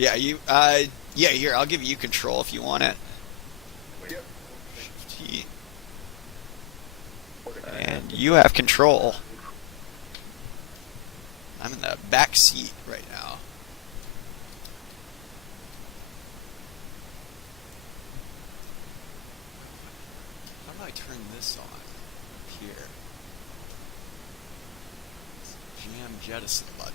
Yeah, yeah, here, I'll give you control if you want it. Yep. Shift-T. And you have control. I'm in the back seat right now. How do I turn this on? Up here. Jam jettison button.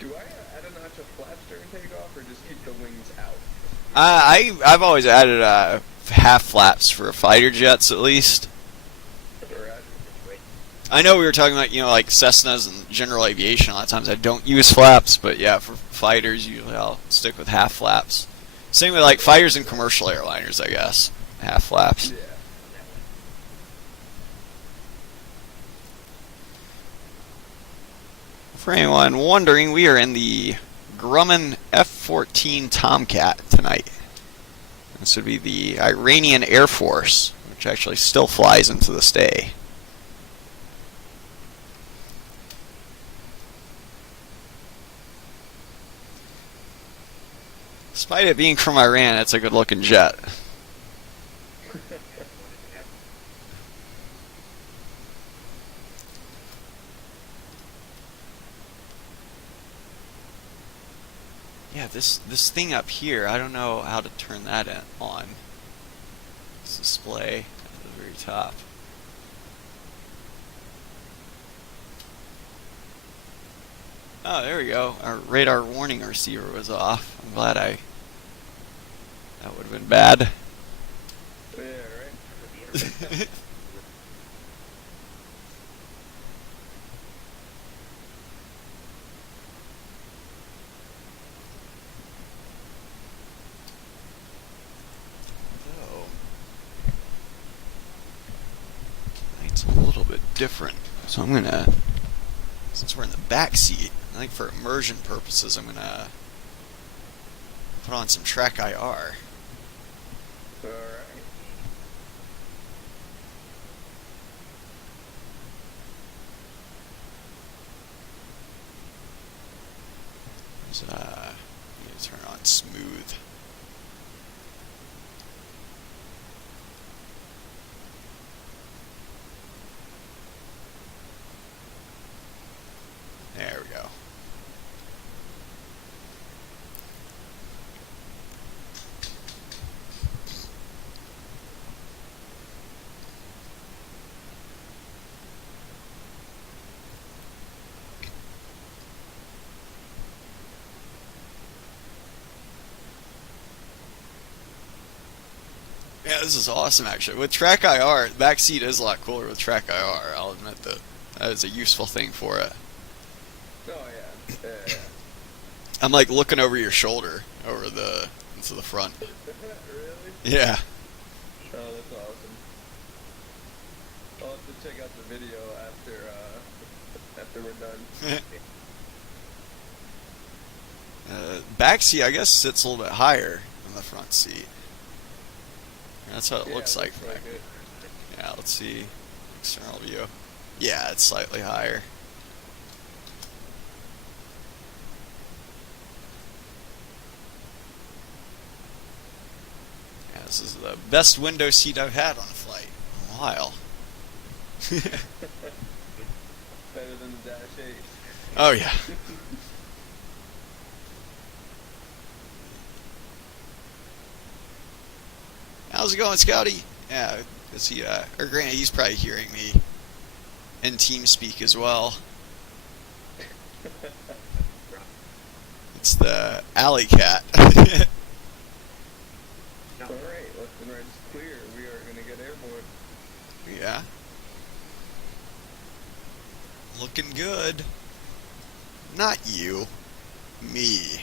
Do I add a notch of flaps during takeoff, or just keep the wings out? I've always added half flaps for fighter jets at least. Or I know we were talking about, like Cessnas and general aviation. A lot of times I don't use flaps, but yeah, for fighters usually I'll stick with half flaps. Same with like fighters and commercial airliners, I guess. Half flaps. yeah. For anyone wondering, we are in the Grumman F-14 Tomcat tonight. This would be the Iranian Air Force, which actually still flies into this day. Despite it being from Iran, it's a good-looking jet. Yeah, this thing up here, I don't know how to turn that on. This display at the very top. Oh, there we go. Our radar warning receiver was off. I'm glad that would have been bad. Yeah, right? Oh. Tonight's a little bit different. So I'm gonna, since we're in the back seat, I think for immersion purposes, I'm gonna put on some track IR. Alright. So, I'm gonna turn on smooth. There we go. Yeah, this is awesome actually. With track IR, the back seat is a lot cooler with track IR. I'll admit that is a useful thing for it. Oh, yeah. Yeah. I'm like looking over your shoulder, into the front. Really? Yeah. Oh, that's awesome. I'll have to check out the video after we're done. Back seat, I guess, sits a little bit higher than the front seat. That's what it Yeah, looks like. it. Yeah, let's see. External view. Yeah, it's slightly higher. Yeah, this is the best window seat I've had on a flight in a while. Better than the Dash 8. Oh, yeah. How's it going, Scouty? Yeah, is he, or granted, he's probably hearing me in TeamSpeak as well. It's the alley cat. Alright, left and right is clear. We are going to get airborne. Yeah. Looking good. Not you. Me.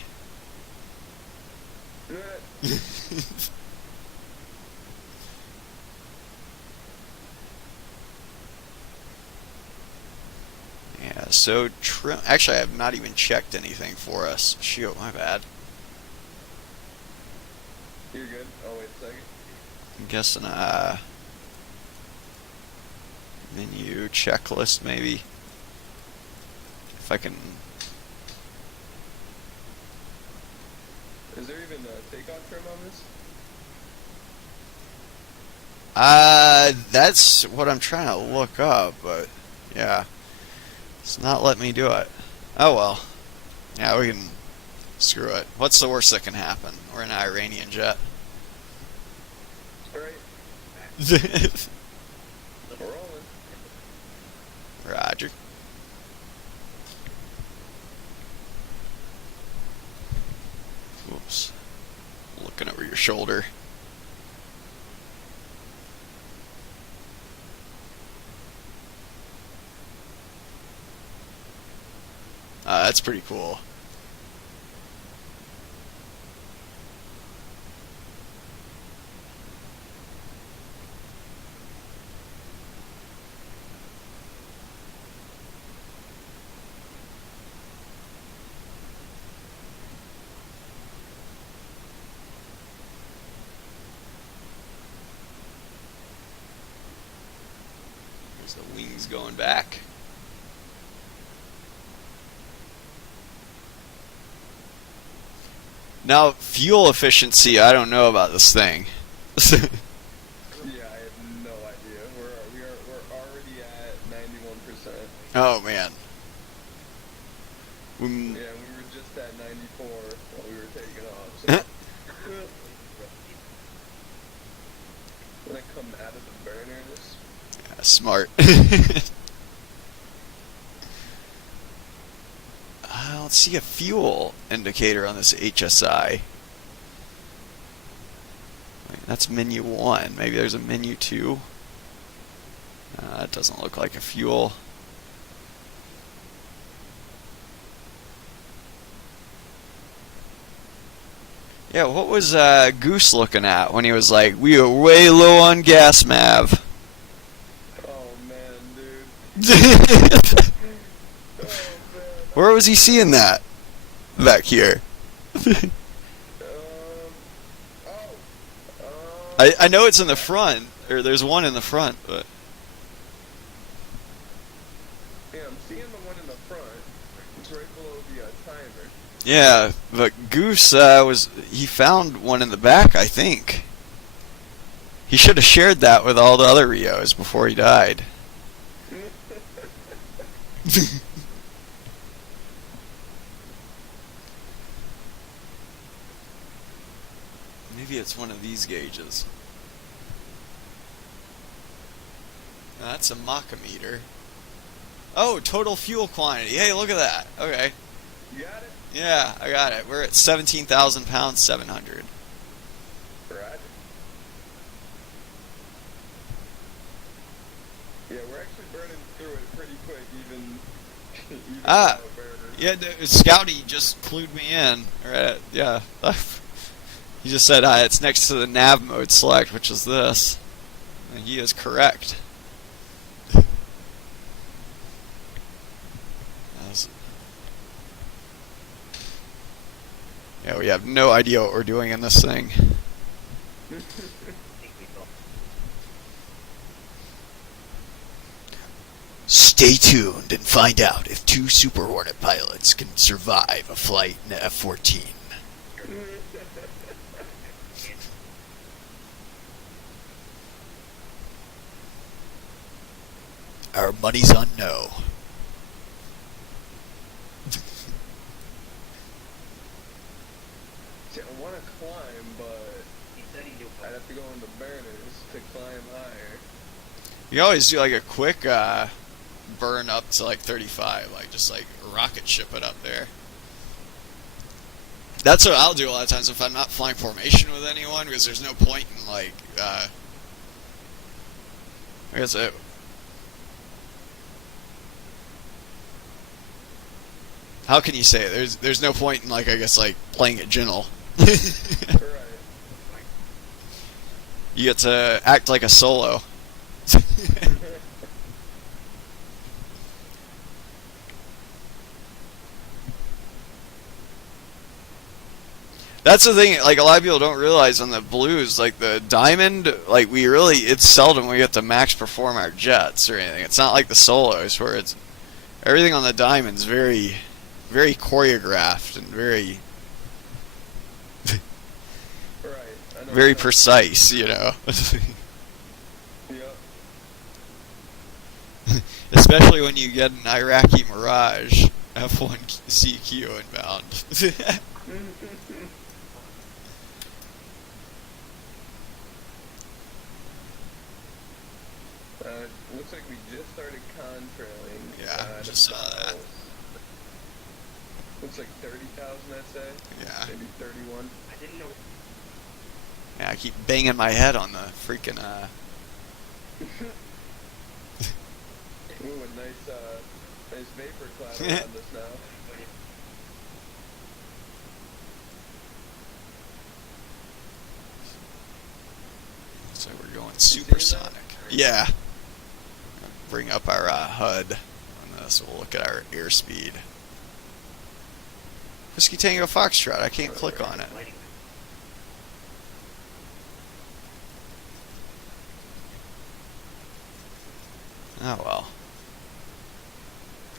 Yeah, so trim. Actually, I have not even checked anything for us. Shoot, my bad. You're good. Oh, wait a second. I'm guessing menu checklist maybe. If I can. Is there even a takeoff trim on this? That's what I'm trying to look up, but yeah, it's not letting me do it. Oh well. Yeah, we can screw it. What's the worst that can happen? We're in an Iranian jet. Alright, we're rolling. Roger. Oops. Looking over your shoulder. That's pretty cool. There's the wings going back. Now, fuel efficiency, I don't know about this thing. Yeah, I have no idea. We're already at 91%. Oh, man. Yeah, we were just at 94 while we were taking off. So when I come out of the burner, this. Yeah, smart. I don't see a fuel indicator on this HSI. That's menu 1. Maybe there's a menu 2. That doesn't look like a fuel. Yeah, what was Goose looking at when he was like, "We are way low on gas, Mav"? Oh man, dude. Oh man. Where was he seeing that? Back here. Um. I know it's in the front, or there's one in the front, but Yeah, I'm seeing the one in the front. It's right below the timer. yeah, but Goose he found one in the back, I think. He should have shared that with all the other Rios before he died. Maybe it's one of these gauges. That's a Machometer. Oh, total fuel quantity. Hey, look at that. Okay. You got it? Yeah, I got it. We're at 17,000 pounds, 700. Right. Yeah, we're actually burning through it pretty quick, even Ah, without burners. yeah, Scouty just clued me in. Right, yeah. He just said it's next to the nav mode select, which is this. And he is correct. Yeah, we have no idea what we're doing in this thing. Stay tuned and find out if 2 Super Hornet pilots can survive a flight in F-14. Our money's on no. See, I want to climb, but I'd have to go into burners to climb higher. You always do like a quick burn up to like 35, like just like rocket ship it up there. That's what I'll do a lot of times if I'm not flying formation with anyone, because there's no point in like I guess how can you say it? There's no point in like I guess like playing it gentle. Right. You get to act like a solo. That's the thing. Like a lot of people don't realize on the blues, like the diamond, like it's seldom we get to max perform our jets or anything. It's not like the solos where it's everything on the diamond's very, very choreographed and very, Right. I know very exactly. precise. You know. Yep. Especially when you get an Iraqi Mirage F1 CQ inbound. Looks like we just started contrailing. Yeah, the just saw that. files. Looks like 30,000, I'd say. Yeah. Maybe 31. I didn't know. Yeah, I keep banging my head on the freaking Ooh, a nice vapor cloud around us now. So we're going You supersonic. seeing Yeah. Bring up our HUD on this. We'll look at our airspeed. Whiskey Tango Foxtrot. I can't click on it. Oh well.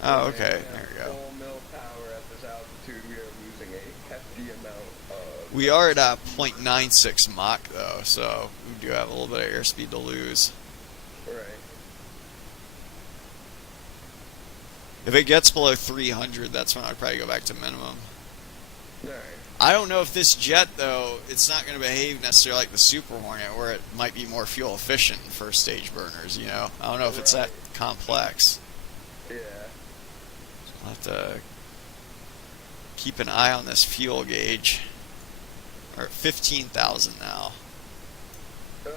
Oh, okay. There we go. Full mill power at this altitude. We are losing a hefty amount of. We are at a 0.96 Mach though, so we do have a little bit of airspeed to lose. Right. If it gets below 300, that's when I'd probably go back to minimum. Alright. I don't know if this jet, though, it's not going to behave necessarily like the Super Hornet, where it might be more fuel efficient in first stage burners, you know? I don't know if it's that complex. Yeah. I'll have to keep an eye on this fuel gauge. We're at 15,000 now. Oh,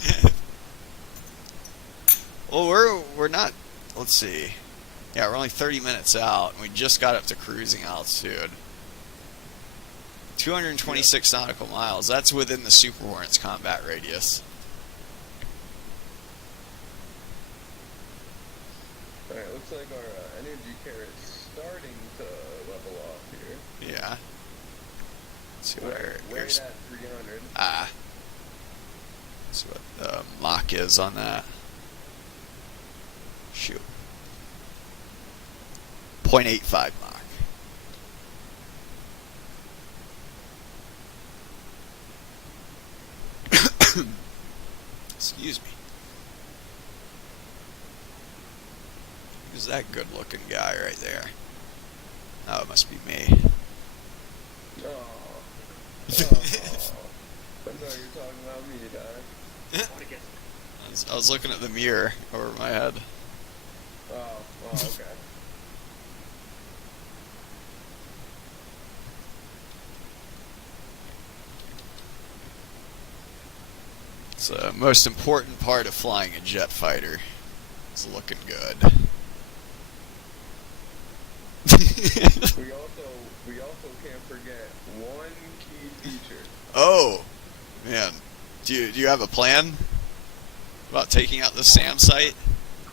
jeez. Well, we're not, let's see. Yeah, we're only 30 minutes out, and we just got up to cruising altitude. 226 nautical miles. That's within the Super Hornet's combat radius. Alright, looks like our energy carrier is starting to level off here. Yeah. Let's see what our Right airspeed. at 300. Let's see what the Mach is on that. Shoot. 0.85 Mach. Excuse me. Who's that good looking guy right there? Oh, it must be me. Oh. I thought you were talking about me, Dad. I was looking at the mirror over my head. Oh, okay. It's the most important part of flying a jet fighter. It's looking good. We also can't forget one key feature. Oh, man. Do you have a plan about taking out the SAM site?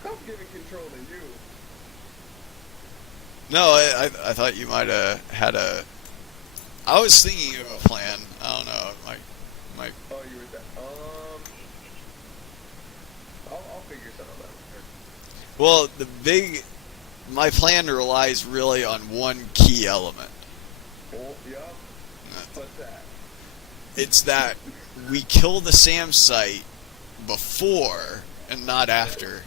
I'm giving control to you. No, I thought you might have had a. I was thinking of a plan. I don't know. Might. Oh, you were that. I'll figure something out. Well, my plan relies really on one key element. Oh, yup. What's that? It's that we kill the SAM site before and not after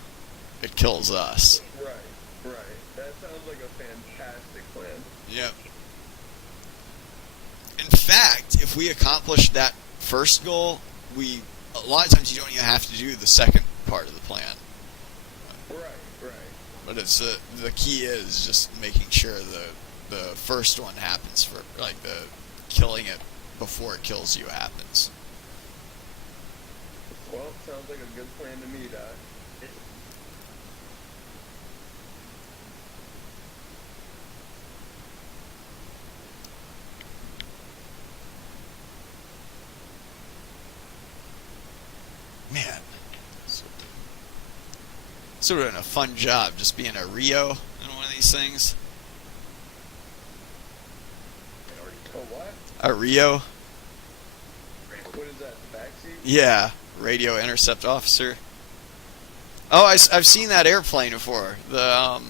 it kills us. Right. That sounds like a fantastic plan. Yep. In fact, if we accomplish that first goal, a lot of times you don't even have to do the second part of the plan. Right. But it's the key is just making sure the first one happens for like the killing it before it kills you happens. Well, sounds like a good plan to me, Doc. Man, so we're doing a fun job just being a Rio in one of these things. Oh, what? A Rio? What is that, the backseat? Yeah, radio intercept officer. Oh, I've seen that airplane before. The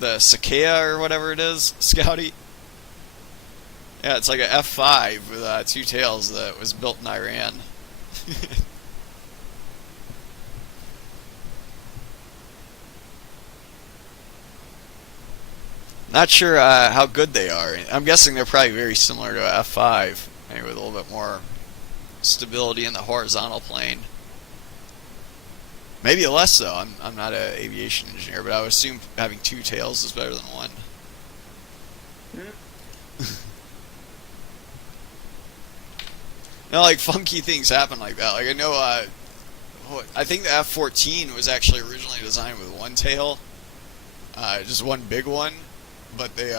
Sakea or whatever it is, Scouty. Yeah, it's like a F5 with two tails that was built in Iran. Not sure how good they are. I'm guessing they're probably very similar to a F5, maybe with a little bit more stability in the horizontal plane. Maybe less so. I'm not an aviation engineer, but I would assume having two tails is better than one. No, like funky things happen like that. Like I know, I think the F-14 was actually originally designed with one tail, just one big one, but they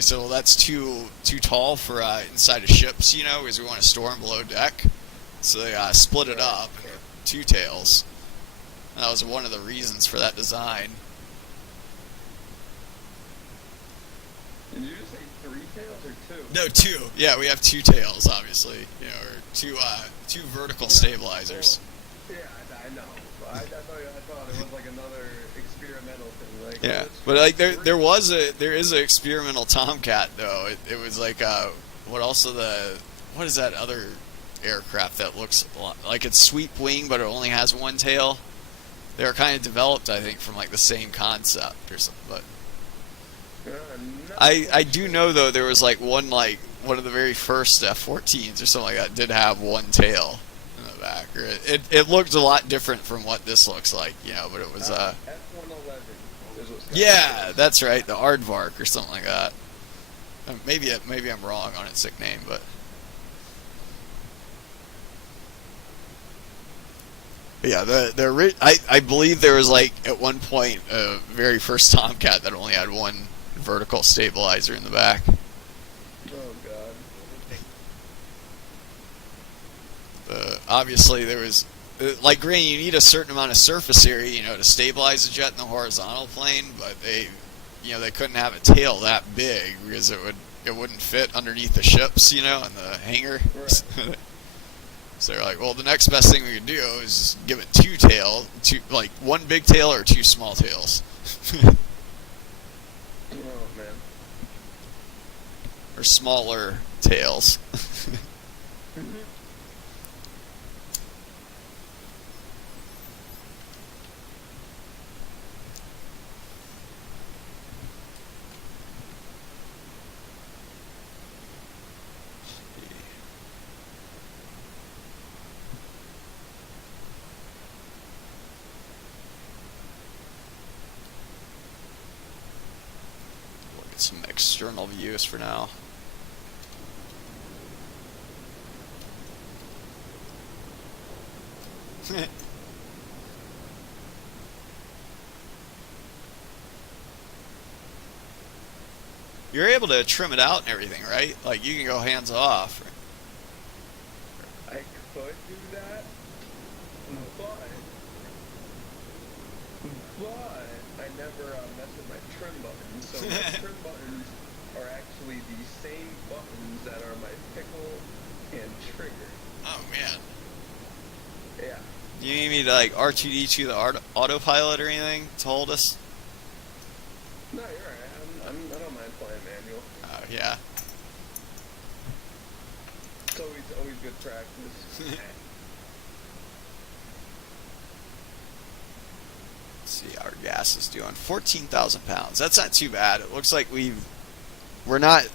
said, well, that's too tall for inside of ships, you know, because we want to store them below deck. So they split it up into two tails. And that was one of the reasons for that design. Did you just say three tails or two? No, two. Yeah, we have two tails, obviously. You know, or two vertical stabilizers. Well, yeah, I know. I thought it was like another experimental thing. Like, Yeah, but like there is an experimental Tomcat though. It was like what is that other aircraft that looks a lot, like it's sweep wing but it only has one tail? They were kind of developed, I think, from like the same concept or something. But I do know though there was like one of the very first F-14s or something like that did have one tail in the back. Or it looked a lot different from what this looks like, you know. But it was F-111 is what's yeah, that's right, the Aardvark or something like that. Maybe I'm wrong on its sick name, but yeah, I believe there was like at one point a very first Tomcat that only had one vertical stabilizer in the back. Oh God. Obviously there was like granted you need a certain amount of surface area, you know, to stabilize a jet in the horizontal plane, but they couldn't have a tail that big because it wouldn't fit underneath the ships, you know, in the hangar. Right. So they're like, well, the next best thing we could do is give it like one big tail or two small tails. Oh man. Or smaller tails. Some external views for now. You're able to trim it out and everything, right? Like you can go hands off. I could do that, but I never mess with my trim buttons. So my trim buttons are actually the same buttons that are my pickle and trigger. Oh man. Yeah. You need me to like R2D2 the autopilot or anything to hold us? No, you're right. I don't mind playing manual. Oh yeah. It's always good practice. Let's see how our gas is doing. 14,000 pounds. That's not too bad. It looks like we're not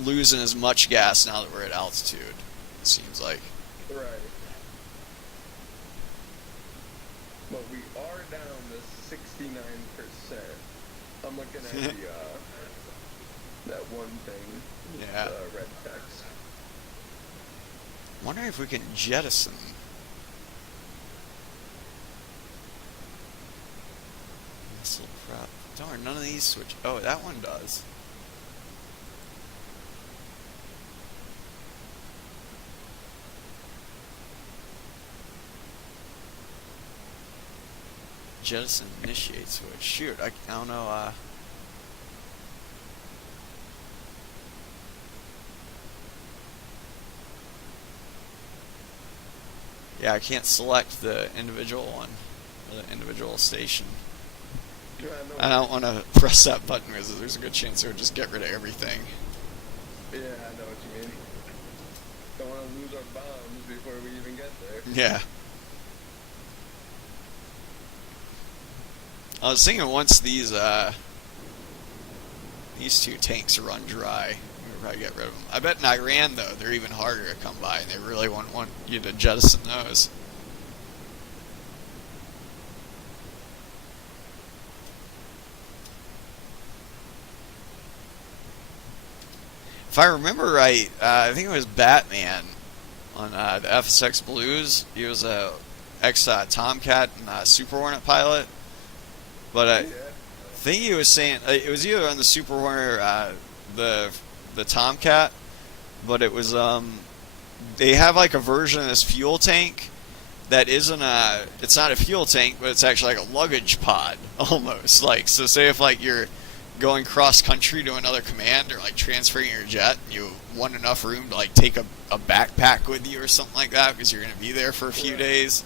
losing as much gas now that we're at altitude. It seems like. Right. But we are down to 69%. I'm looking at the that one thing. Yeah. The red text. Wondering if we can jettison. Missile prep. Darn, none of these switch. Oh, that one does. Jettison initiate switch. Shoot, I don't know. Yeah, I can't select the individual one, or the individual station. Yeah, I I know. don't want to press that button because there's a good chance it would just get rid of everything. Yeah, I know what you mean. Don't want to lose our bombs before we even get there. Yeah. I was thinking once these two tanks run dry, we'll probably get rid of them. I bet in Iran, though, they're even harder to come by, and they really wouldn't want you to jettison those. If I remember right, I think it was Batman on the FSX Blues. He was a ex Tomcat and Super Hornet pilot, but I Yeah. think he was saying it was either on the Super Hornet, the Tomcat, but it was they have like a version of this fuel tank that isn't it's not a fuel tank, but it's actually like a luggage pod almost. Like, so say if like you're going cross country to another command or like transferring your jet and you want enough room to like take a backpack with you or something like that because you're going to be there for a few days,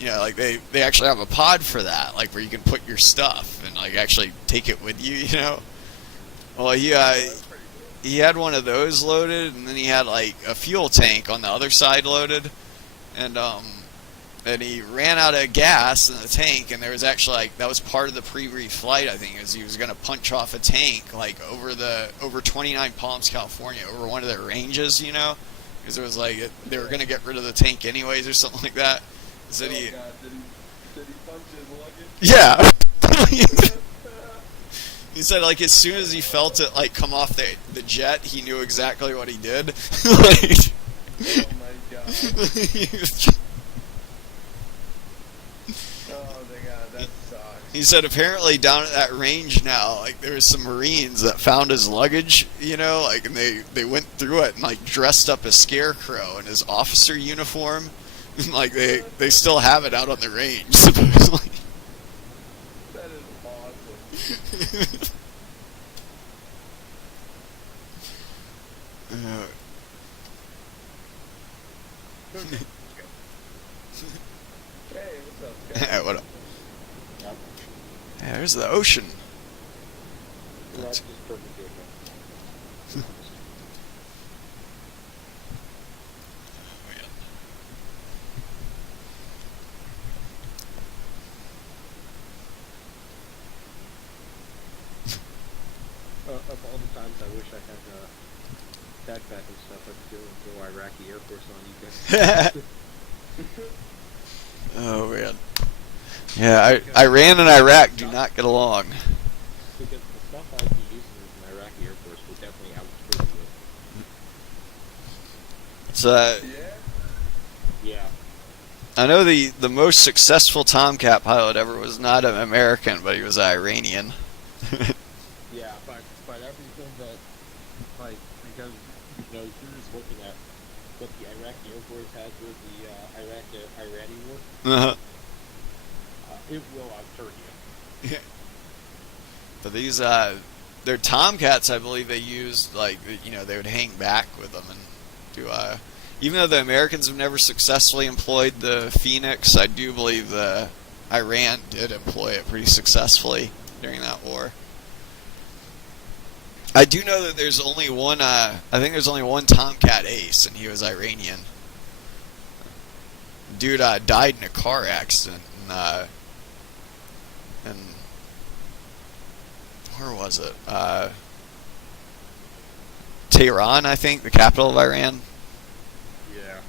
you know, like they actually have a pod for that, like where you can put your stuff and like actually take it with you, you know. Well, That's pretty cool. he had one of those loaded, and then he had like a fuel tank on the other side loaded, and he ran out of gas in the tank, and there was actually like that was part of the pre-brief flight, I think, is he was going to punch off a tank like over 29 Palms, California, over one of their ranges, you know, because it was like they were going to get rid of the tank anyways or something like that. So Oh he, God, did he punch his luggage? yeah. He said, like, as soon as he felt it, like, come off the jet, he knew exactly what he did. Like, Oh my God. Oh my God, that sucks. he said, apparently down at that range now, like, there was some Marines that found his luggage, you know, like, and they went through it and, like, dressed up as Scarecrow in his officer uniform. And, like, they still have it out on the range, supposedly. That is awesome. Uh, Hey, what's up, Scott? yeah, what up? Yep. Yeah, there's the ocean. That's just perfect data. Of all the times I wish I had backpack and stuff, I'd go Iraqi Air Force on you guys. Oh man. Yeah, Iran and Iraq do not get along. Because the stuff I'd be using as an Iraqi Air Force would definitely outstrip it. It's Yeah? Yeah. I know the most successful Tomcat pilot ever was not an American, but he was Iranian. Yeah, but everything that, like, because, you know, you're just looking at what the Iraqi Air Force has with the Iraq-Irani war, Uh-huh. it will outturn you. But these they're Tomcats, I believe they used, like, you know, they would hang back with them and do even though the Americans have never successfully employed the Phoenix, I do believe the Iran did employ it pretty successfully during that war. I do know that there's only one I think there's only one Tomcat ace, and he was Iranian. Dude died in a car accident and where was it? Tehran, I think, the capital of Iran. Yeah.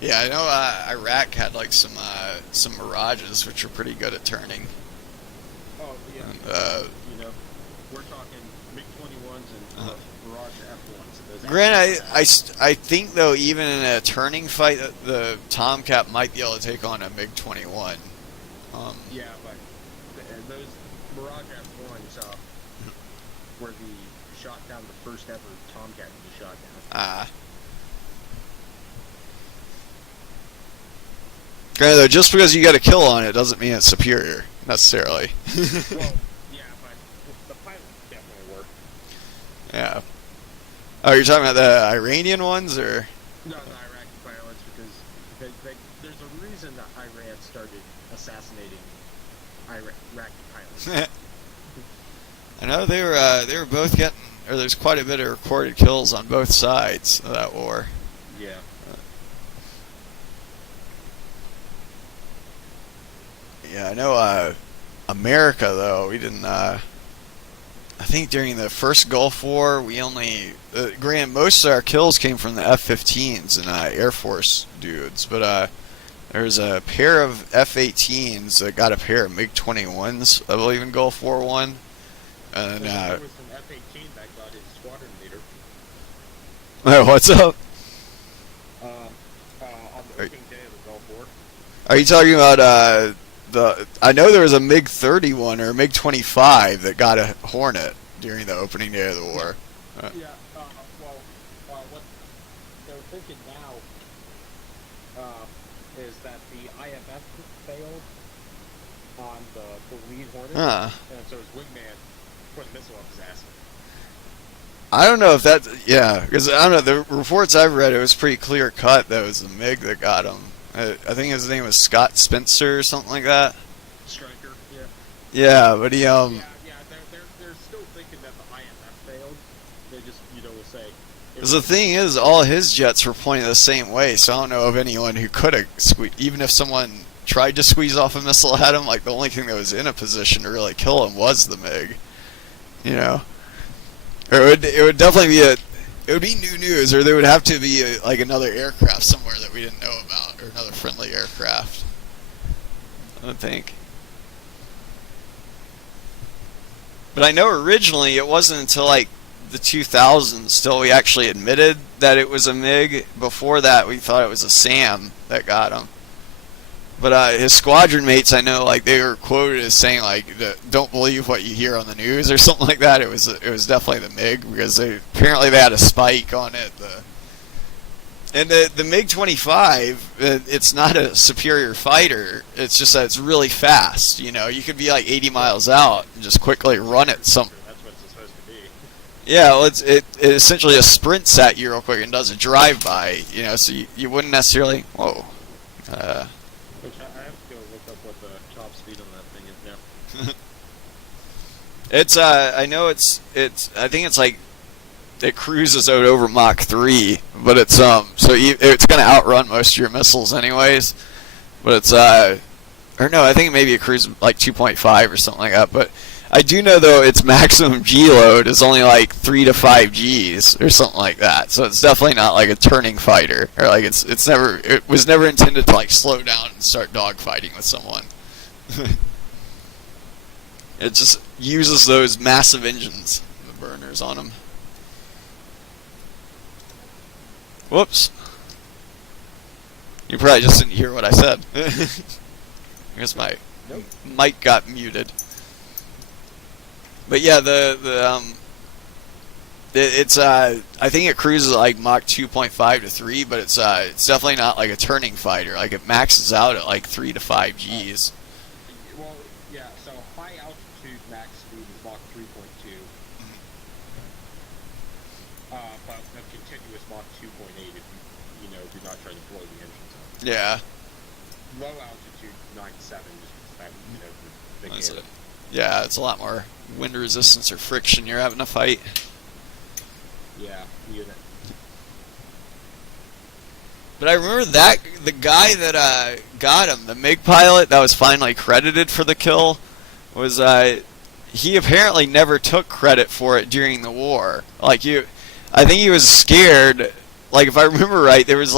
Yeah, I know Iraq had like some Mirages, which are pretty good at turning. Oh, yeah. And, You know, we're talking MiG-21s and Mirage F1s. Those Grant, actually I think though, even in a turning fight, the Tomcat might be able to take on a MiG-21. Yeah, but those Mirage F1s were the shot down the first ever Tomcat to be shot down. Granted, though, just because you got a kill on it doesn't mean it's superior. necessarily. Well, yeah, but the pilot definitely worked. Yeah. Oh, you're talking about the Iranian ones, or? No, the Iraqi pilots, because there's a reason that Iran started assassinating Iraqi pilots. I know they were both getting, or there's quite a bit of recorded kills on both sides of that war. Yeah. Yeah, I know. America, though, we didn't. I think during the first Gulf War, we only. Granted, most of our kills came from the F-15s and Air Force dudes, but there's a pair of F-18s that got a pair of MiG-21s, I believe, in Gulf War One. And There was an F-18 that got his squadron leader. Oh, what's up? On the opening day of the Gulf War. Are you talking about I know there was a MiG-31 or a MiG-25 that got a Hornet during the opening day of the war. Yeah, what they're thinking now is that the IFF failed on the lead Hornet, Huh. and so his wingman put a missile up his ass. I don't know if that's, yeah, because I don't know, the reports I've read, it was pretty clear cut that it was the MiG that got him. I think his name was Scott Spencer or something like that. Striker, yeah. Yeah, but he, Yeah, they're still thinking that the IFF failed. They just, will say. Because the thing is, all his jets were pointing the same way, so I don't know of anyone who could have squeezed, even if someone tried to squeeze off a missile at him, like the only thing that was in a position to really kill him was the MiG. You know? Or it would definitely be it would be new news, or there would have to be like another aircraft somewhere that we didn't know about, or another friendly aircraft. I would think. But I know originally it wasn't until like the 2000s till we actually admitted that it was a MiG. Before that, we thought it was a SAM that got him. But his squadron mates, I know, like they were quoted as saying, like, "Don't believe what you hear on the news" or something like that. It was definitely the MiG, because apparently they had a spike on it. And the MiG-25, it's not a superior fighter. It's just that it's really fast. You know, you could be like 80 miles out and just quickly run it. That's what it's supposed to be. Yeah, well, it essentially a sprints at you real quick and does a drive-by. You know, so you wouldn't necessarily. Whoa. Which I have to go look up what the top speed on that thing is now. It's I know I think it's like it cruises out over Mach 3, but it's so it's gonna outrun most of your missiles anyways. But it's or no, I think maybe it cruises like 2.5 or something like that. But I do know though its maximum G load is only like 3 to 5 Gs or something like that. So it's definitely not like a turning fighter, or like it was never intended to like slow down and start dogfighting with someone. It just uses those massive engines, the burners on them. Whoops. You probably just didn't hear what I said. I guess my mic got muted. But yeah, it's I think it cruises like Mach 2.5 to 3, but it's definitely not like a turning fighter. Like it maxes out at like 3 to 5 Gs. Well, yeah. So high altitude max speed is Mach 3.2. But a continuous Mach 2.8 if you do not try to blow the engines up. Yeah. Low altitude 9.7 just because the That's big it. Yeah, it's a lot more wind resistance or friction you're having to fight. Yeah, unit. But I remember that the guy that got him, the MiG pilot that was finally credited for the kill, was he apparently never took credit for it during the war. I think he was scared. Like if I remember right, there was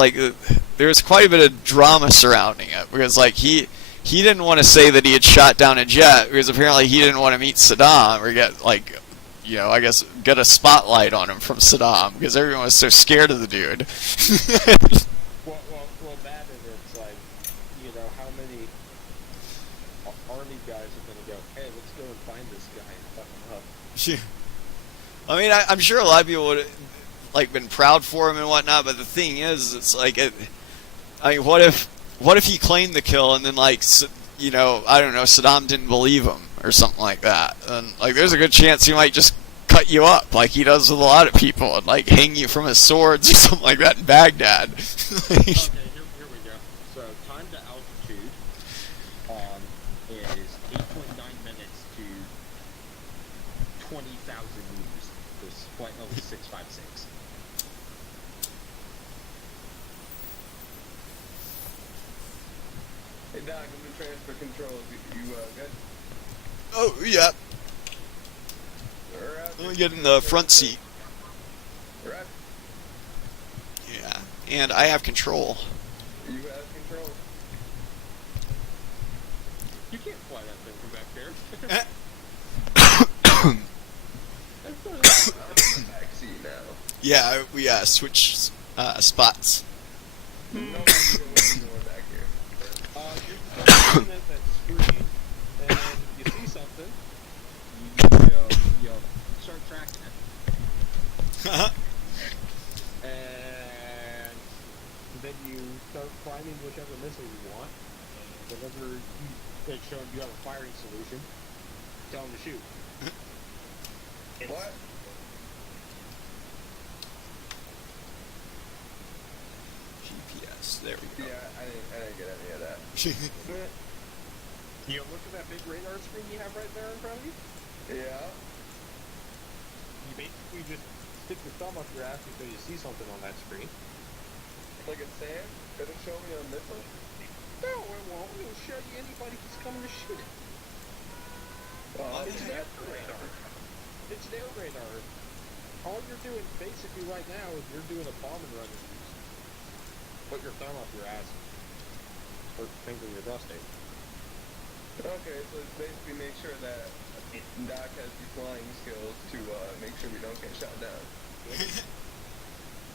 quite a bit of drama surrounding it, because like he didn't want to say that he had shot down a jet, because apparently he didn't want to meet Saddam or get I guess get a spotlight on him from Saddam, because everyone was so scared of the dude. Well, that and it's like, how many army guys are going to go, hey, let's go and find this guy and fuck him up. I mean, I'm sure a lot of people would like been proud for him and whatnot, but the thing is, it's like I mean, what if he claimed the kill and then like you know, I don't know, Saddam didn't believe him or something like that. And like, there's a good chance he might just cut you up like he does with a lot of people and like hang you from his swords or something like that in Baghdad. Okay, here we go. So time to altitude is 8.9 minutes to 20,000 meters. This flight level is 656. Hey Doc, I'm in transfer controls. You good? Oh, yeah. We're out. Let me get in the front seat. We're out. Yeah. And I have control. You have control. You can't fly that thing from back there. I'm in the back seat now. Yeah, we switched spots. No one knows what's going back here. You're looking at that screen, and you see something. You start tracking it, and then you start climbing whichever missile you want. And whenever it's showing you have a firing solution, tell them to shoot. What? GPS. There we go. Yeah, I didn't get any of that. You look at that big radar screen you have right there in front of you. Yeah. You basically just stick your thumb up your ass until you see something on that screen. Like it's sand? It'll show me on this one? No, it won't. It'll show you anybody who's coming to shoot it. It's an air radar. It's an air radar. All you're doing basically right now is you're doing a bombing run. And you put your thumb up your ass or finger your prostate. Okay, so it's basically make sure that Doc has the flying skills to make sure we don't get shot down. I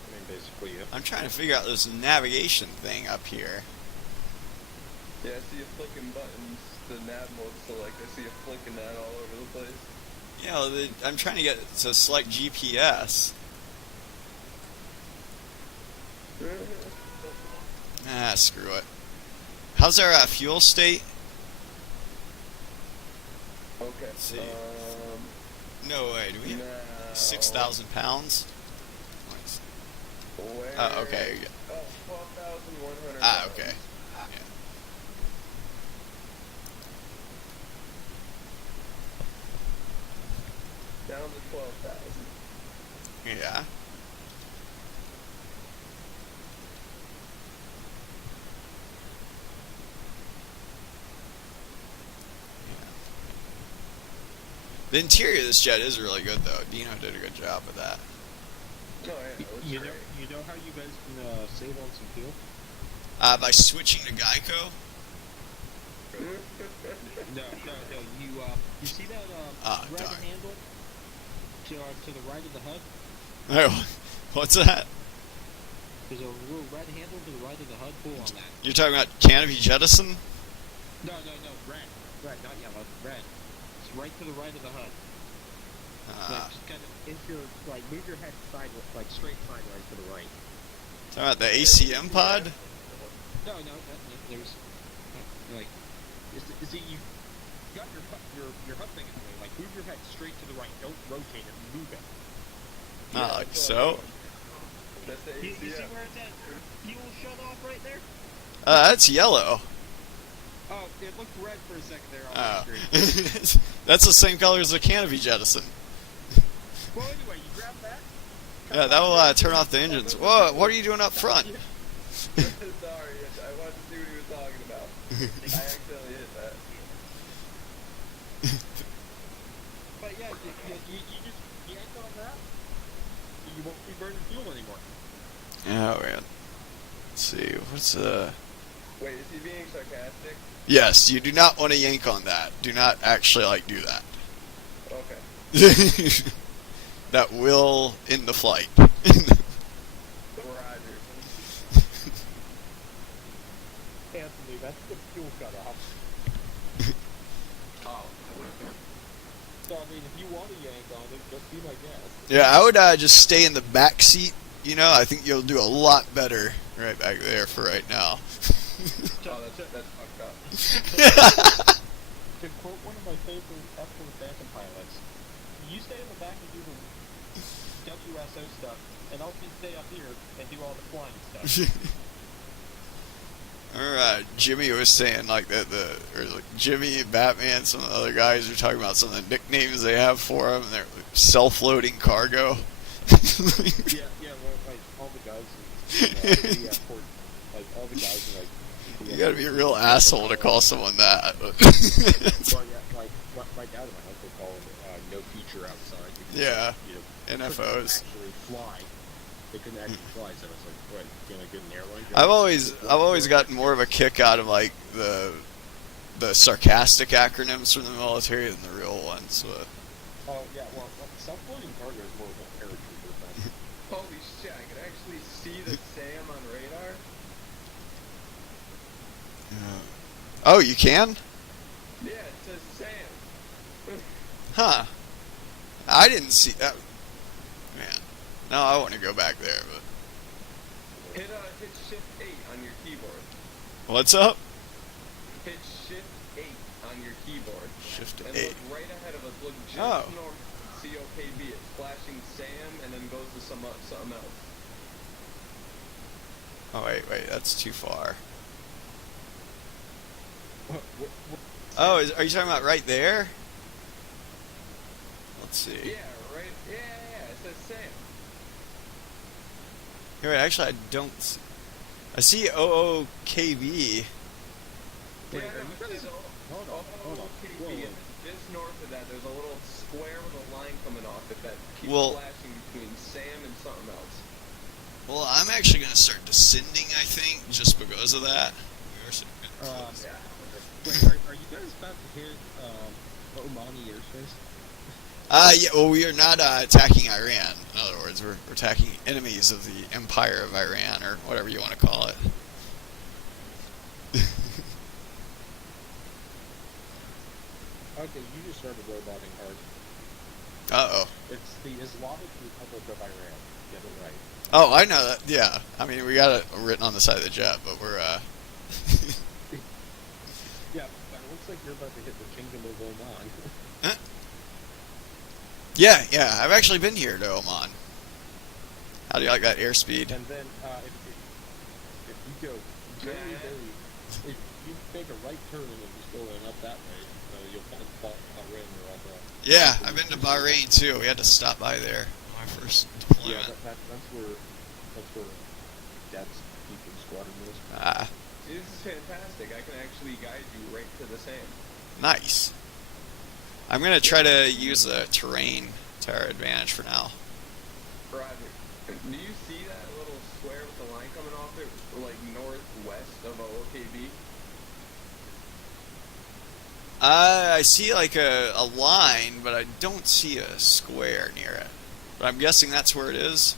mean, basically, yeah. I'm trying to figure out this navigation thing up here. Yeah, I see you flicking buttons. The nav mode select. I see you flicking that all over the place. You know, I'm trying to get to select GPS. Ah, screw it. How's our fuel state? Okay. Let's see. No way. Do we have Now, 6,000 pounds? Where? Oh, okay. Oh, 12,100. Ah, okay. Down to 12,000. Yeah. The interior of this jet is really good, though. Dino did a good job with that. Oh, yeah, it looks You great. know how you guys can save on some fuel? By switching to Geico. No. You see that red darn. handle to the right of the HUD? Oh, what's that? There's a little red handle to the right of the HUD. Pull on that. You're talking about Canopy Jettison? No, red, not yellow, red. It's right to the right of the HUD. Just kind of into your, like, move your head sideways, like straight sideways to the right. Talking about the ACM pod? No, there's like, you see, you got your HUD thing in the way. Like, move your head straight to the right. Don't rotate it. Move it. Like so. That's the You see ACM. where it's at? Fuel shut off right there. That's yellow. Oh, it looked red for a second there on Oh. the screen. That's the same color as the Canopy Jettison. Well, anyway, you grab that. Yeah, that will turn off the engines. Whoa, what are you doing up front? Sorry, I wanted to see what he was talking about. I accidentally hit that. But yeah, you just yank on that. You won't be burning fuel anymore. Oh, man. Let's see, what's Wait, is he being sarcastic? Yes, you do not want to yank on that. Do not actually, do that. Okay. That will end the flight. Roger. Anthony, that's the fuel cut off. Oh. So, I mean, if you want to yank on it, just be my guest. Yeah, I would just stay in the back seat. You know, I think you'll do a lot better right back there for right now. Oh, that's fucked up. To quote one of my favorite F-1 Phantom pilots, you stay in the back and do the WSO stuff, and I'll just stay up here and do all the flying stuff. Or Jimmy was saying like that Jimmy and Batman, some of the other guys are talking about some of the nicknames they have for them, and they're self-loading cargo. Yeah, well, like all the guys in port, like all the guys in like. You gotta be a real asshole to call someone that. Well, yeah, like my dad and my uncle call them no feature outside. Because, Yeah, you know, NFOs. Actually fly. They couldn't actually fly, so I was like, what, you gonna get an airline? I've always gotten more of a kick out of like the sarcastic acronyms from the military than the real ones. But. Oh yeah, well, self-loading cargo is more of a paratrooper thing. Holy shit, I can actually see the SAM on radar. Oh, you can? Yeah, it says SAM. Huh. I didn't see that. Man. No, I want to go back there, but. Hit Shift 8 on your keyboard. What's up? Hit Shift 8 on your keyboard. Shift And 8. look right ahead of us. Look just Oh. north of COKB. It's flashing SAM and then goes to something else. Oh, wait, that's too far. What, Oh, are you talking about right there? Let's see. Yeah, right. Yeah. It says SAM. Here, wait, actually, I don't see. I see OOKB. Wait, Yeah, are you it says hold on. OKB. Whoa. And just north of that, there's a little square with a line coming off it that keeps Well- flashing between SAM and something else. Well, I'm actually going to start descending, I think, just because of that. We are sitting getting close. Yeah. Wait, are you guys about to hit Omani airspace? Yeah, well, we are not attacking Iran. In other words, we're attacking enemies of the Empire of Iran, or whatever you want to call it. Okay, you just started roboting hard. Uh-oh. It's the Islamic Republic of Iran. Get it right. Oh, I know that. Yeah. I mean, we got it written on the side of the jet, but we're, Yeah, but it looks like you're about to hit the Kingdom of Oman. Yeah, I've actually been here to Oman. How do you like that airspeed? And then, if you go very, if you make a right turn and just going up that way, you'll find Bahrain or all that. Yeah, I've been to Bahrain too. We had to stop by there on my first Yeah, deployment. that's where Dad's Deacon Squadron is. Ah, See, this is fantastic. I can actually guide you right to the SAM. nice. I'm going to try to use the terrain to our advantage for now. Roger. Do you see that little square with the line coming off it, like northwest of OKB? I see like a line, but I don't see a square near it. But I'm guessing that's where it is.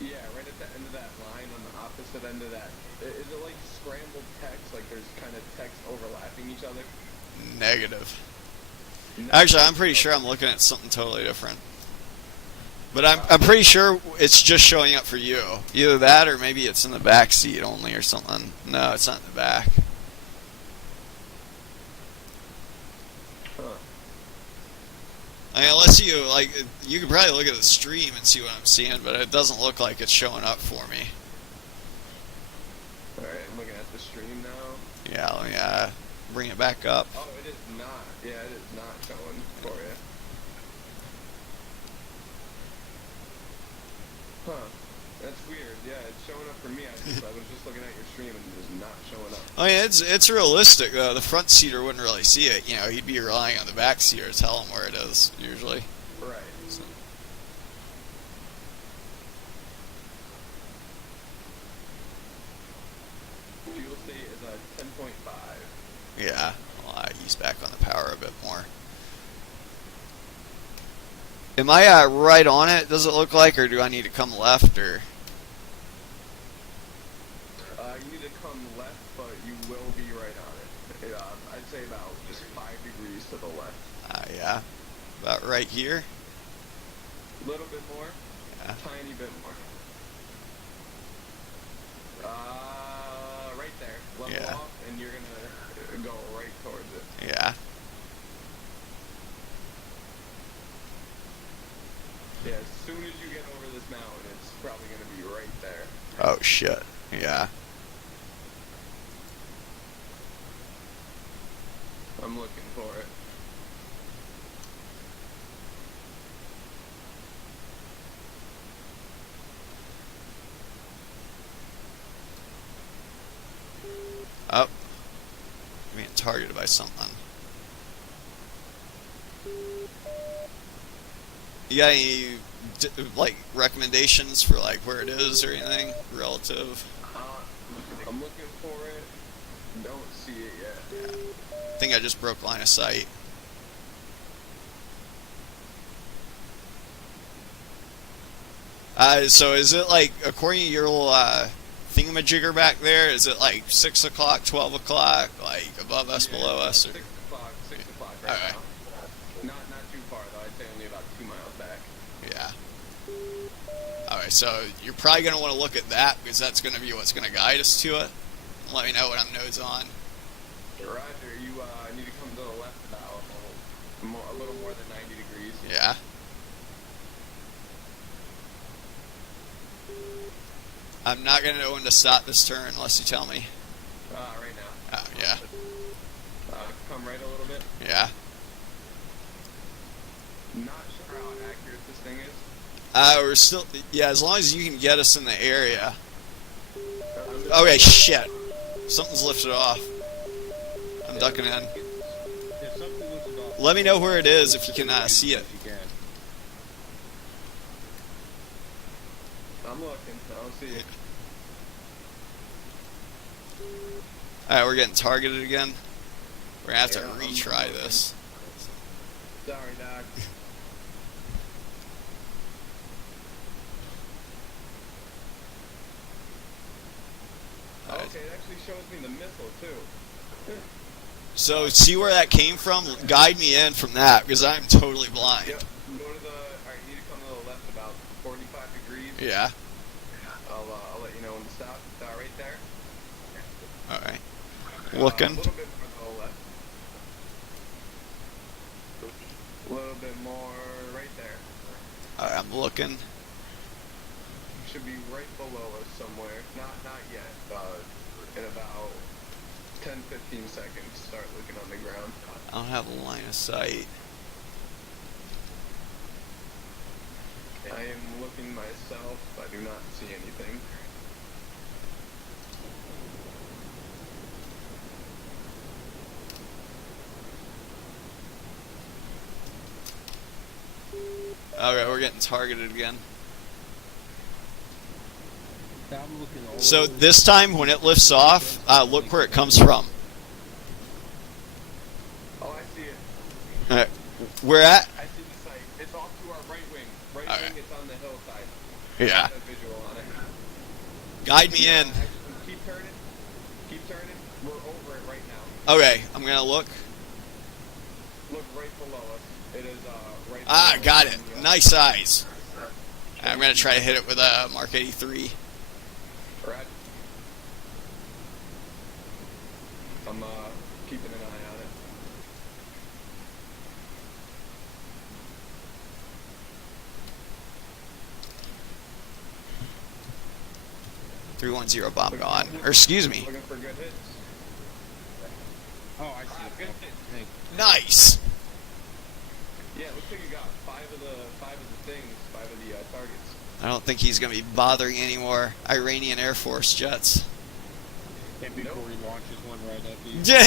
Yeah, right at the end of that line on the opposite end of that. Is it like scrambled text? Like there's kind of text overlapping each other? Negative. No. Actually, I'm pretty sure I'm looking at something totally different. But I'm pretty sure it's just showing up for you. Either that or maybe it's in the back seat only or something. No, it's not in the back. Huh. I mean, unless you can probably look at the stream and see what I'm seeing, but it doesn't look like it's showing up for me. Alright, I'm looking at the stream now. Yeah, let me bring it back up. Oh, it is not. Yeah, it is not showing for you. Huh. That's weird. Yeah, it's showing up for me. I was just looking at your stream and it is not showing up. I mean, it's realistic. The front seater wouldn't really see it. You know, he'd be relying on the back seater to tell him where it is, usually. Right. So. Fuel state is 10.5. Yeah, well, I ease back on the power a bit more. Am I right on it, does it look like, or do I need to come left, or? You need to come left, but you will be right on it. I'd say about just 5 degrees to the left. Yeah, about right here. A little bit more. Yeah. Tiny bit more. Right there. Level Yeah. off, and you're gonna go right towards it. Yeah. Yeah, as soon as you get over this mountain, it's probably going to be right there. Oh shit. Yeah. I'm looking for it. Oh. Being targeted by something. You got any like recommendations for like where it is or anything relative? I'm looking for it. Don't see it yet. Yeah. I think I just broke line of sight. So is it like, according to your little thingamajigger back there, is it like 6 o'clock, 12 o'clock, like above us, below us? Or? 6 o'clock, 6 o'clock right Okay. now. Not too far though. I'd say only about 2 miles back. Yeah. Alright, so you're probably going to want to look at that because that's going to be what's going to guide us to it. Let me know when I'm nose on. Roger, you need to come to the left about a little more than 90 degrees. Yeah. I'm not going to know when to stop this turn unless you tell me. Right now. Oh, yeah. Come right a little bit. Yeah. Not sure how accurate this thing is. We're still, yeah, as long as you can get us in the area. Okay, shit. Something's lifted off. I'm ducking in. If something lifted off, Let me know where it is if you can see it. you can. I'm looking. I don't see it. Alright, we're getting targeted again. We're gonna have to Yeah, I'm retry looking. this. Sorry, Doc. Alright. Okay, it actually shows me the missile too. So, see where that came from? Guide me in from that, because I'm totally blind. Yep. Go to the. Alright, you need to come to the left about 45 degrees. Yeah. I'll let you know when to stop. Right there. Alright. A Looking. little bit more to the left. A little bit more right there. Alright, I'm looking. Should be right below us somewhere. Not yet. In about 10-15 seconds, start looking on the ground. I don't have a line of sight. I am looking myself. I do not see anything. Okay, we're getting targeted again. I'm looking all So over. this time, when it lifts off, look where it comes from. Oh, I see it. Alright. Where at? I see the site. It's off to our right wing. Right Okay. wing, it's on the hillside. Yeah. Got a visual on it. Guide me in. Actually, keep turning. Keep turning. We're over it right now. Okay, I'm gonna look. Look right below us. It is right Ah, below got us it. on the, Nice eyes. I'm gonna try to hit it with a Mark 83. Right. I'm keeping an eye on it. .310 bomb gone. Or excuse me. Looking for good hits. Oh, I see. Good it. hit. Thank Nice. Yeah, it looks like you got five of the things, 5 of the targets. I don't think he's gonna be bothering any more Iranian Air Force jets. you. And before he launches one right at you. Yeah.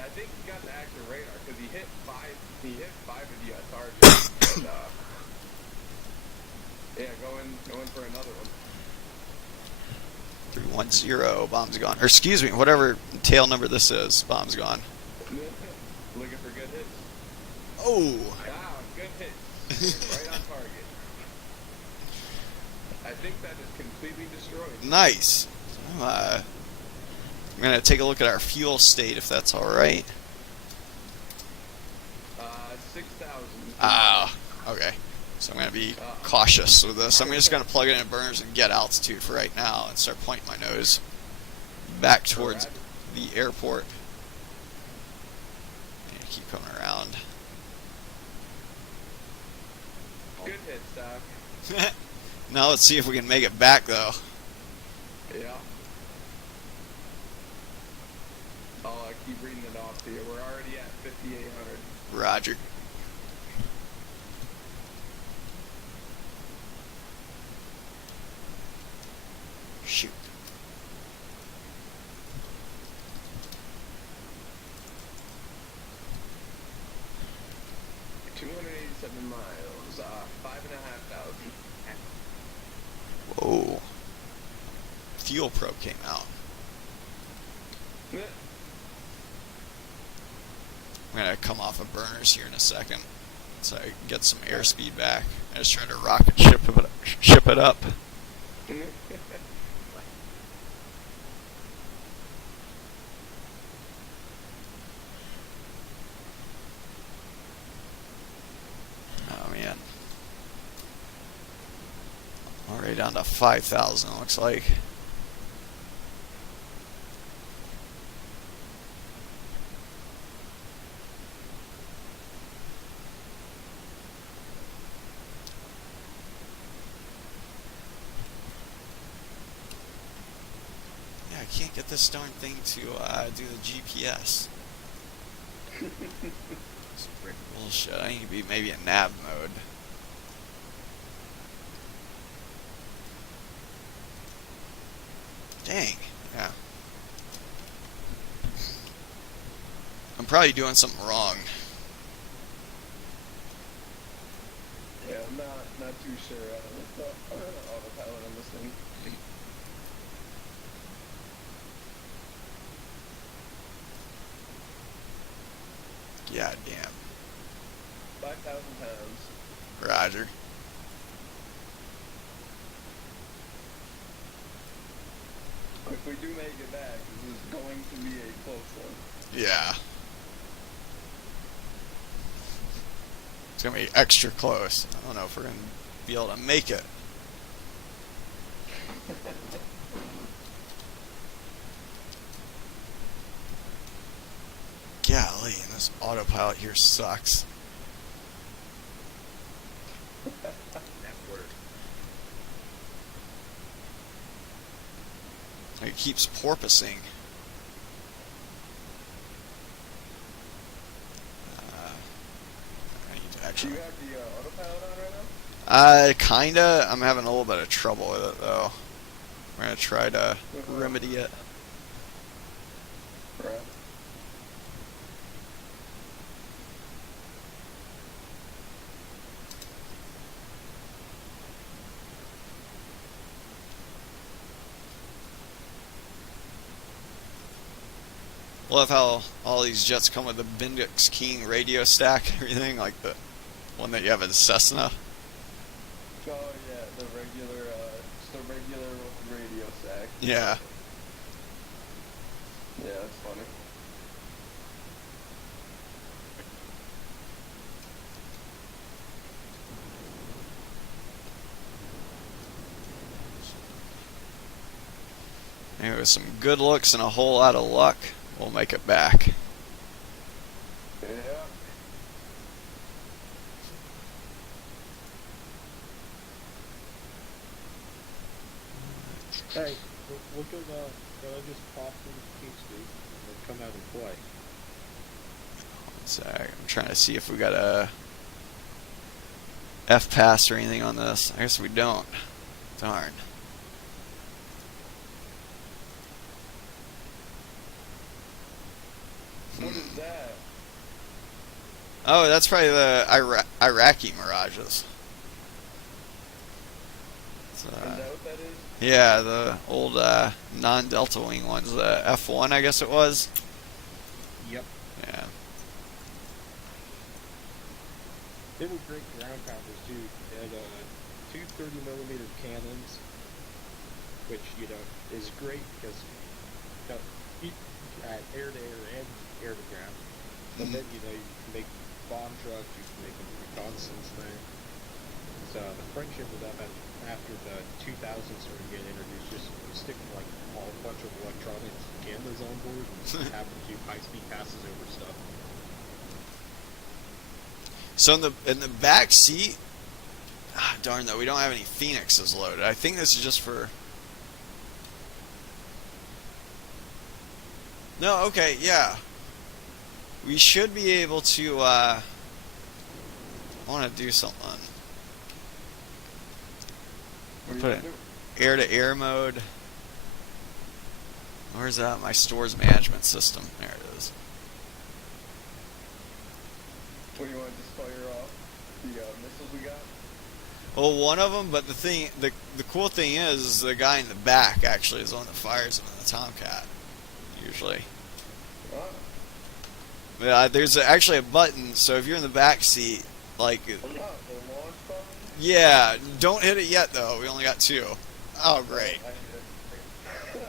I think he got the accurate radar because he hit 5. He hit 5 of the targets. And, yeah, go in for another one. 310 bomb's gone. Or excuse me, whatever tail number this is, bomb's gone. Looking for good hits. Oh. Ah, good hits. Right on target. I think that is completely destroyed. Nice. I'm gonna take a look at our fuel state if that's all right. 6,000. Ah, okay. So I'm gonna be cautious with this. I'm just gonna plug it in burners and get altitude for right now and start pointing my nose back towards the airport. And keep coming around. Good hit, Stock. Now let's see if we can make it back, though. Yeah. I'll keep reading it off to you. We're already at 5,800. Roger. Shoot. Miles, 5,500. Whoa. Fuel probe came out. Yeah. I'm gonna come off of burners here in a second, so I can get some airspeed back. I just tried to rocket ship it up. Oh man. Already down to 5,000 looks like. I can't get this darn thing to do the GPS. It's freaking bullshit. I need to be maybe in nav mode. Dang. Yeah. I'm probably doing something wrong. Yeah, I'm not too sure with autopilot on this thing. God damn. 5,000 pounds. Roger. If we do make it back, this is going to be a close one. Yeah. It's gonna be extra close. I don't know if we're gonna be able to make it. Golly, and this autopilot here sucks. It keeps porpoising. I need to Do actually. you have the autopilot on right now? Kinda. I'm having a little bit of trouble with it though. We're gonna try to remedy it. Right. Love how all these jets come with the Bendix King radio stack and everything, like the one that you have at Cessna. Oh yeah, the regular, just a regular radio stack. Yeah. Yeah, that's funny. Maybe with some good looks and a whole lot of luck, we'll make it back. Yeah. Hey, look at I just popped into Kingston and then come out and play. So I'm trying to see if we got a F pass or anything on this. I guess we don't. Darn. What is that? Oh, that's probably the Iraqi Mirages. Is that what that is? Yeah, the old non-Delta Wing ones, the F1 I guess it was. Yep. Yeah. They were great ground pounders too. They had two 30mm cannons, which is great because air-to-air and air-to-ground. But then you can make bomb trucks, you can make a reconnaissance thing. So the French ended up after the 2000s started getting introduced, just sticking like a bunch of electronics cameras on board and have them do high-speed passes over stuff. So in the back seat, darn though, we don't have any Phoenixes loaded. I think this is just for. No, okay, yeah. We should be able to. I want to do something. What are you Put gonna it do? air-to-air mode. Where's that? My stores management system. There it is. What do you want to just fire off? The missiles we got? Well, one of them, but the cool thing is the guy in the back actually is the one that fires them in the Tomcat. Usually. Ah, Yeah, there's actually a button, so if you're in the back seat, like, the launch button? yeah, don't hit it yet though. We only got 2. Oh, great. I did.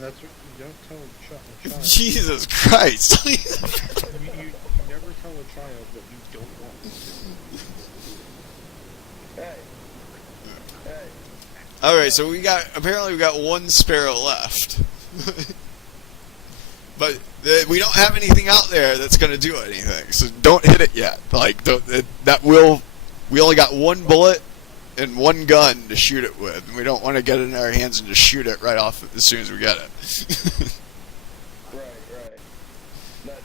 That's what you don't tell a child. Jesus Christ. You never tell a child what you don't want. Hey. Hey. Alright, so apparently we got 1 Sparrow left. But we don't have anything out there that's going to do anything, so don't hit it yet. Like, we only got 1 bullet and 1 gun to shoot it with, and we don't want to get it in our hands and just shoot it right off as soon as we get it. Right. No, I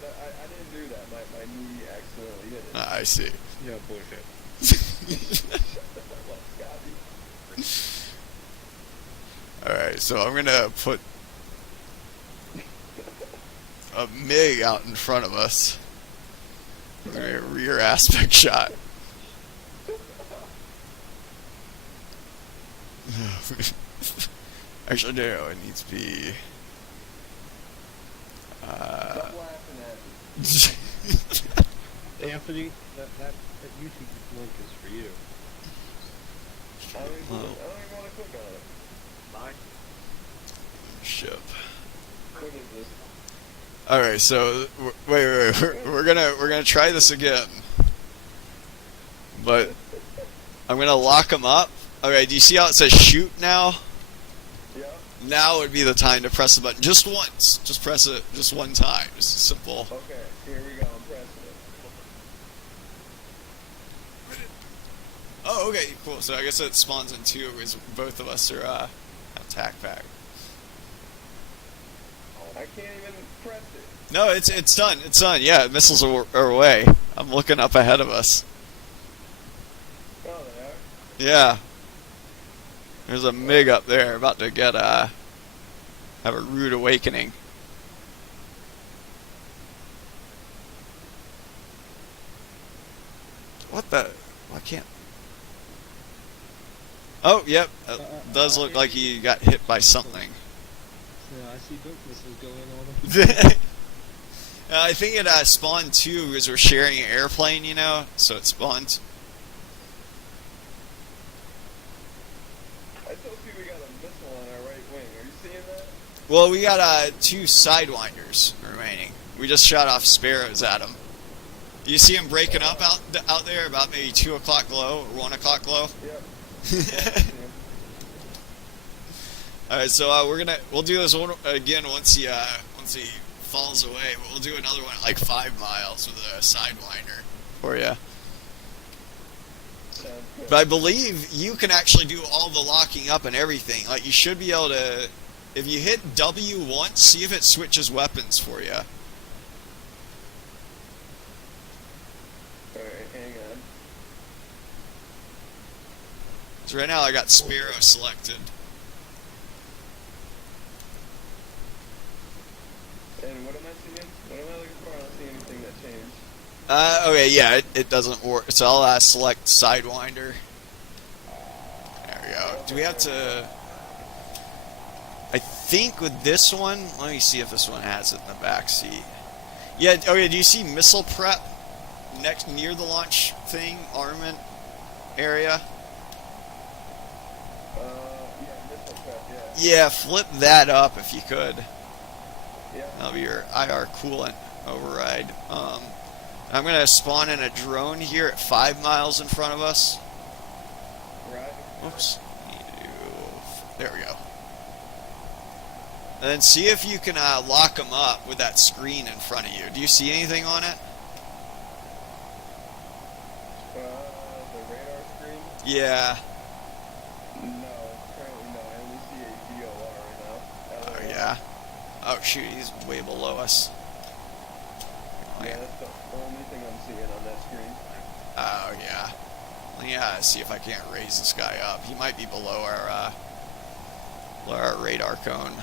didn't do that. My knee accidentally hit it. I see. Yeah, bullshit. Alright, so I'm going to put a MiG out in front of us. A rear aspect shot. Actually, no, it needs to be. Stop laughing at me. Anthony, that YouTube link is for you. I don't even want to click on it. Bye. Ship. What is this? All right, so wait, we're gonna try this again, but I'm gonna lock them up. Okay, do you see how it says shoot now? Yeah. Now would be the time to press the button just once. Just press it just one time. Just simple. Okay, here we go. I'm pressing it. Oh, okay, cool. So I guess it spawns in 2 because both of us are attack pack. I can't even press it. No, it's done. It's done. Yeah, missiles are away. I'm looking up ahead of us. Oh, they are? Yeah. There's a MiG up there about to get have a rude awakening. What the? I can't. Oh, yep. It does look like he got hit by something. Yeah, I see both missiles going on him. I think it spawned 2 because we're sharing an airplane, you know, so it spawned. I still see we got a missile on our right wing. Are you seeing that? Well, we got 2 sidewinders remaining. We just shot off Sparrows at them. Do you see them breaking up out there about maybe 2 o'clock low or 1 o'clock low? Yep. All right, so we'll do this one again once he falls away. But we'll do another one at like 5 miles with a sidewinder for you. Sounds good. But I believe you can actually do all the locking up and everything. Like you should be able to, if you hit W once, see if it switches weapons for you. Alright, hang on. So right now I got Sparrow selected. And what am I seeing? What am I looking for? I don't see anything that changed. Okay, yeah, it doesn't work. So I'll select Sidewinder. There we go. Do we have to... I think with this one, let me see if this one has it in the back seat. Yeah, okay, do you see missile prep near the launch thing, armament area? Yeah, missile prep, yeah. Yeah, flip that up if you could. Yeah. That'll be your IR coolant override. I'm going to spawn in a drone here at 5 miles in front of us. Right. Oops. There we go. And then see if you can lock them up with that screen in front of you. Do you see anything on it? The radar screen? Yeah. No, currently no. I only see a DOR right now. Oh, yeah. Oh, shoot, he's way below us. Oh, Yeah, yeah. that's the only thing I'm seeing on that screen. Oh, yeah. Yeah, see if I can't raise this guy up. He might be below our radar cone.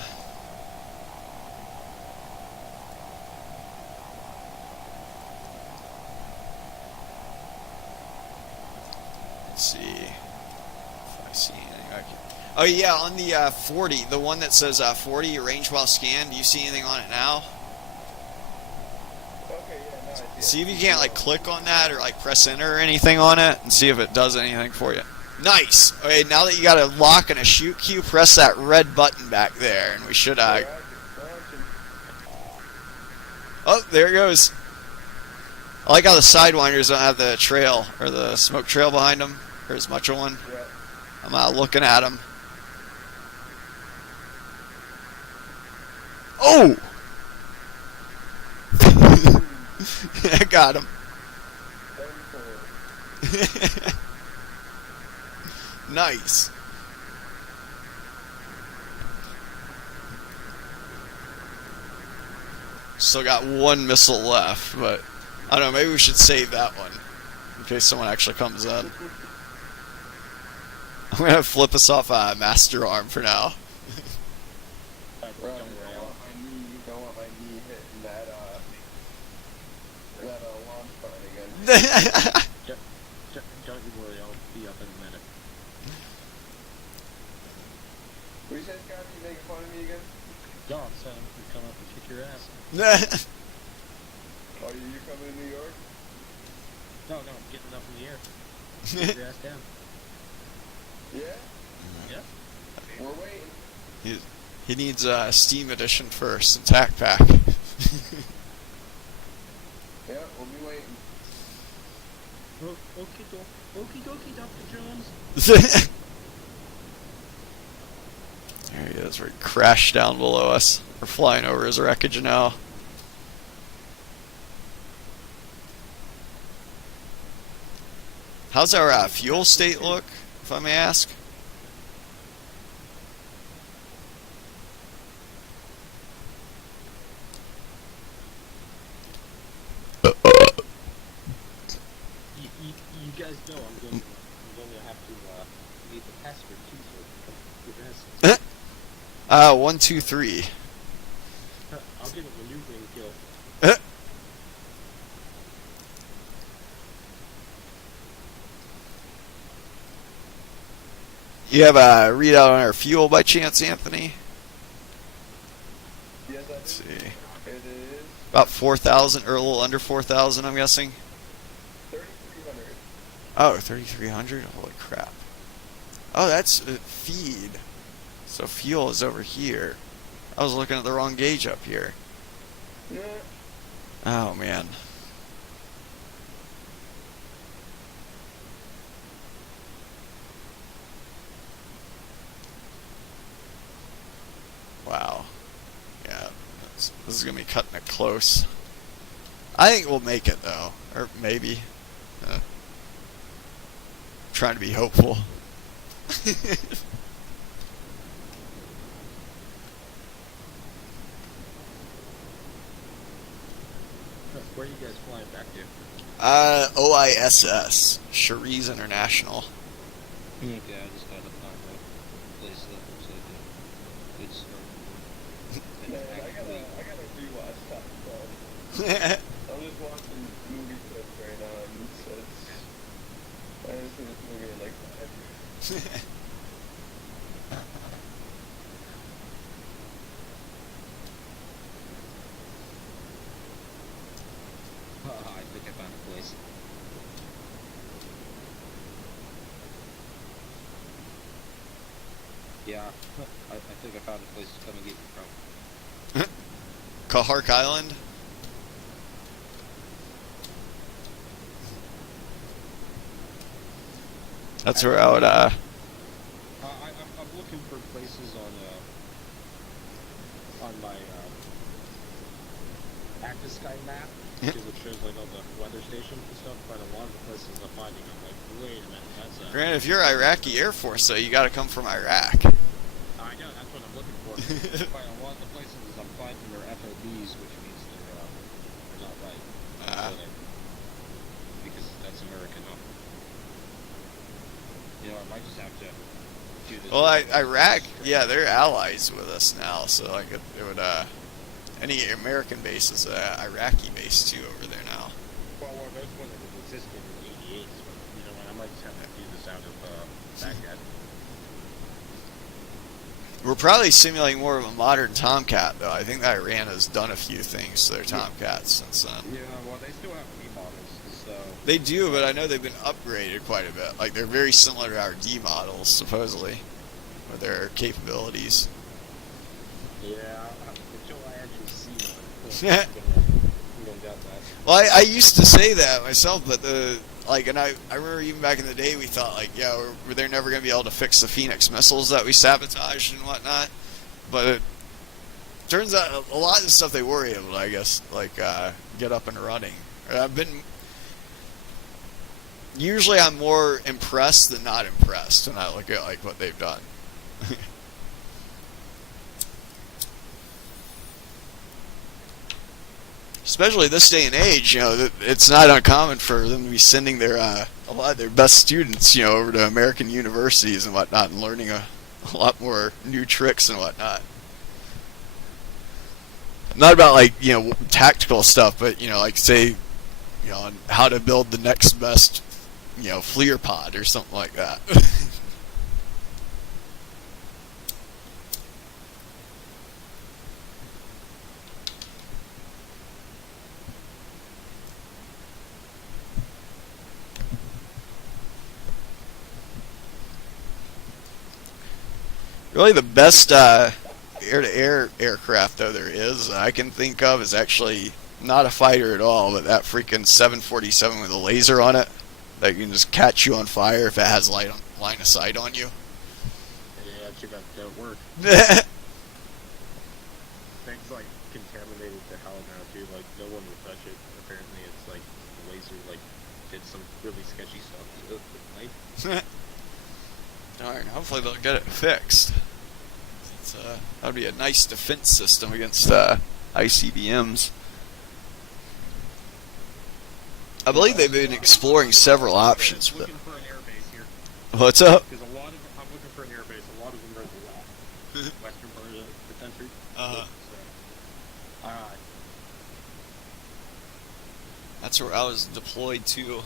Let's see if I see anything I can. Oh yeah, on the 40, the one that says 40 range while scanned. Do you see anything on it now? Okay, yeah, now I see it. See if you can't like click on that or like press enter or anything on it, and see if it does anything for you. Nice. Okay, now that you got a lock and a shoot cue, press that red button back there, and we should. Launching. Oh, there it goes. I like how the sidewinders don't have the trail or the smoke trail behind them, or as much of one. Yeah. I'm looking at them. Oh! I got him. Nice. Still got one missile left, but I don't know, maybe we should save that one in case someone actually comes in. I'm gonna flip us off a master arm for now. Don't want my knee hitting that launch button again. Don't you worry, I'll be up in a minute. What you say, Scott? You making fun of me again? No, I'm saying I'm gonna come up and kick your ass. Oh, you coming to New York? No, I'm getting up in the air. Kick your ass down. Yeah? Yeah. We're waiting. He needs a Steam Edition first, and TAC Pack. Yeah, we'll be waiting. Okie dokie, Dr. Jones. There he is, where he crashed down below us. We're flying over his wreckage now. How's our fuel state look, if I may ask? You guys know I'm going to have to need the password too, so give us. 1, 2, 3. I'll get a maneuvering kill. You have a readout on our fuel by chance, Anthony? Yes, I Let's do. see. It is About 4,000, or a little under 4,000, I'm guessing. 3,300. Oh, 3,300? Holy crap. Oh, that's feed. So fuel is over here. I was looking at the wrong gauge up here. Yeah. Oh, man. Wow. Yeah, this is going to be cutting it close. I think we'll make it, though. Or maybe. Trying to be hopeful. Where are you guys flying back to? OISS. Cherise International. Okay, I just gotta find a place that looks like a good start. Man, I gotta rewatch Top Gun. I'm just watching movie clips right now, and I haven't seen this movie in like 5 years. I think I found a place. Yeah, I think I found a place to come and get you from. Kahark Island? That's where I would, I'm looking for places on on my Active Sky map, Yeah. because it shows like all the weather stations and stuff. But a lot of the places I'm finding, I'm like, wait a minute, that's a. Granted, if you're Iraqi Air Force, though, you got to come from Iraq. I know that's what I'm looking for. But a lot of the places I'm finding are FOBs, which means they're not right. So because that's American. You know, I might just have to do this. Well, Iraq, yeah, they're allies with us now, so like it would any American base is Iraqi base too over there now. Well, those ones that existed in '88, but you know, I might just have to do this out of Baghdad. We're probably simulating more of a modern Tomcat, though. I think that Iran has done a few things to their Tomcats since then. Yeah, well, they still have D models, so. They do, but I know they've been upgraded quite a bit. Like, they're very similar to our D models, supposedly, with their capabilities. Yeah, until I actually see one, I'm gonna doubt that. Well, I used to say that myself, but I remember even back in the day we thought, like, yeah, they're never going to be able to fix the Phoenix missiles that we sabotaged and whatnot. But it turns out a lot of the stuff they were able to, I guess, like, get up and running. Usually I'm more impressed than not impressed when I look at, like, what they've done. Especially this day and age, you know, it's not uncommon for them to be sending their a lot of their best students, you know, over to American universities and whatnot, and learning a lot more new tricks and whatnot. Not about, like, you know, tactical stuff, but, you know, like, say, you know, on how to build the next best, you know, FLIR pod or something like that. Really, the best air-to-air aircraft, though, there is, I can think of, is actually not a fighter at all, but that freaking 747 with a laser on it that can just catch you on fire if it has line of sight on you. Yeah, too bad that don't work. Things like contaminated to hell now too. Like no one will touch it. Apparently, it's like the laser like did some really sketchy stuff to it at night. Darn, hopefully they'll get it fixed. That would be a nice defense system against ICBMs. I believe they've been exploring several options. I'm looking for an airbase here. What's up? Because I'm looking for an airbase. A lot of them are in the western part of the country. So, That's where I was deployed to.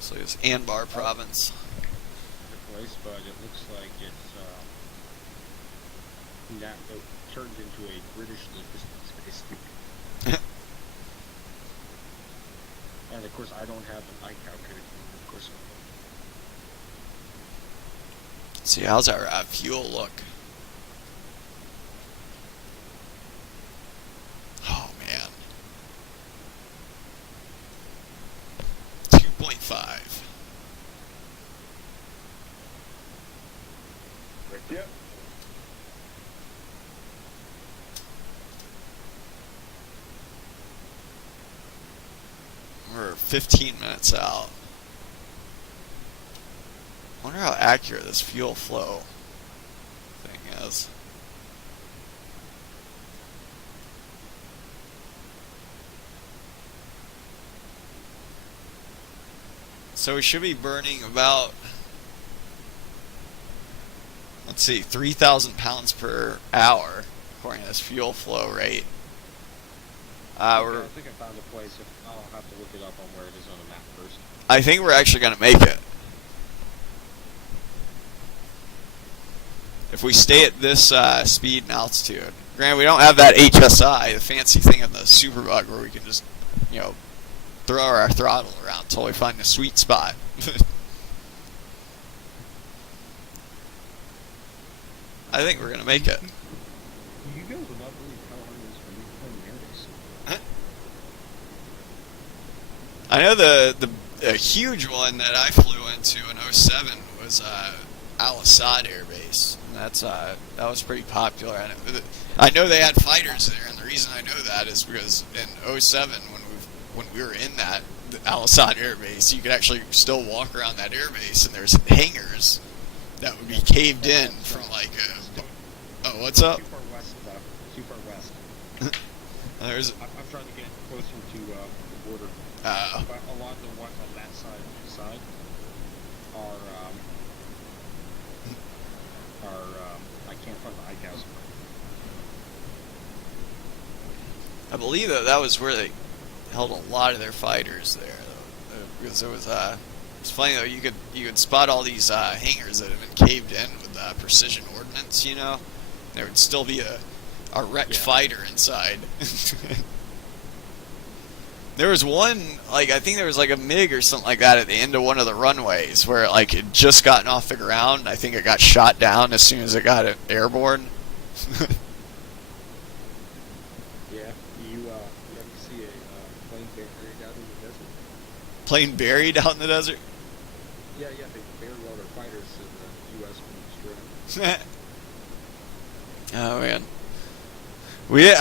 So it's Anbar province. the place, but it looks like it's now it turned into a British logistics base. And of course, I don't have an I calculator. Of course. See, how's our fuel look? Oh man, 2.5. Yep. We're 15 minutes out. Wonder how accurate this fuel flow thing is. So we should be burning about, let's see, 3,000 pounds per hour according to this fuel flow rate. I think I found a place. I'll have to look it up on where it is on a map first. I think we're actually going to make it. If we stay at this speed and altitude. Granted, we don't have that HSI, the fancy thing in the Superbug where we can just, you know, throw our throttle around until we find the sweet spot. I think we're going to make it. You guys would not believe how hard it is for me to find airbase. I know the huge one that I flew into in '07 was Al Assad Air Base. And that's that was pretty popular. I know they had fighters there, and the reason I know that is because in '07 when we were in that Al Assad Air Base, you could actually still walk around that air base, and there's hangars that would be caved in from like oh, what's up? Too far west. Too far west. There's I'm trying to get closer to the border. But a lot of the ones on that side are I can't find the hike house. I believe that was where they held a lot of their fighters there, though, because it was it's funny though, you could spot all these hangars that have been caved in with precision ordnance, you know. There would still be a wrecked fighter inside. There was one, like, I think there was like a MiG or something like that at the end of one of the runways where like it just gotten off the ground. I think it got shot down as soon as it got airborne. Yeah, you ever see a plane buried out in the desert? Plane buried out in the desert? Yeah, they buried all their fighters in the U.S. when it destroyed. Oh man. We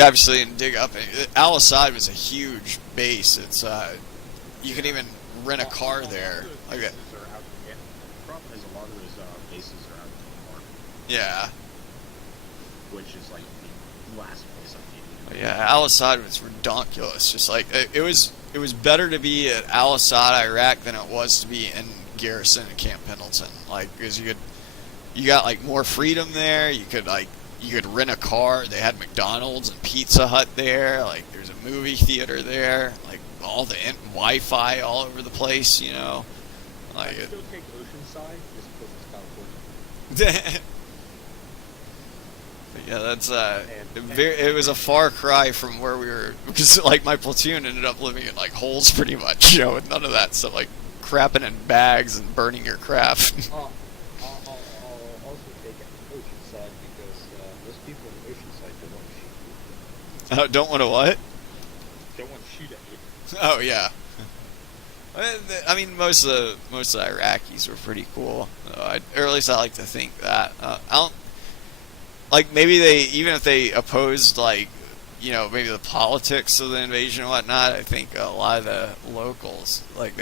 obviously didn't dig up it. Al Assad was a huge base. It's you can even rent a car there. Like that. The problem is a lot of those bases are out in the market. Yeah. Which is like the last place I needed. Yeah, Al Assad was redonkulous. Just like it was better to be at Al Assad, Iraq, than it was to be in garrison at Camp Pendleton. Like, because you got like more freedom there. You could rent a car. They had McDonald's and Pizza Hut there. Like, there's a movie theater there. Like, all the Wi-Fi all over the place. You know, like I still take Oceanside just because it's California. Yeah, that's it was a far cry from where we were, because like my platoon ended up living in like holes pretty much, you know, with none of that stuff, like crapping in bags and burning your craft. I'll also take Oceanside because most people in Oceanside don't want to shoot you. Don't want to what? Don't want to shoot at you. Oh yeah. I mean, most of the Iraqis were pretty cool, or at least I like to think that. I don't. Like, maybe even if they opposed, like, you know, maybe the politics of the invasion and whatnot, I think a lot of the locals, like,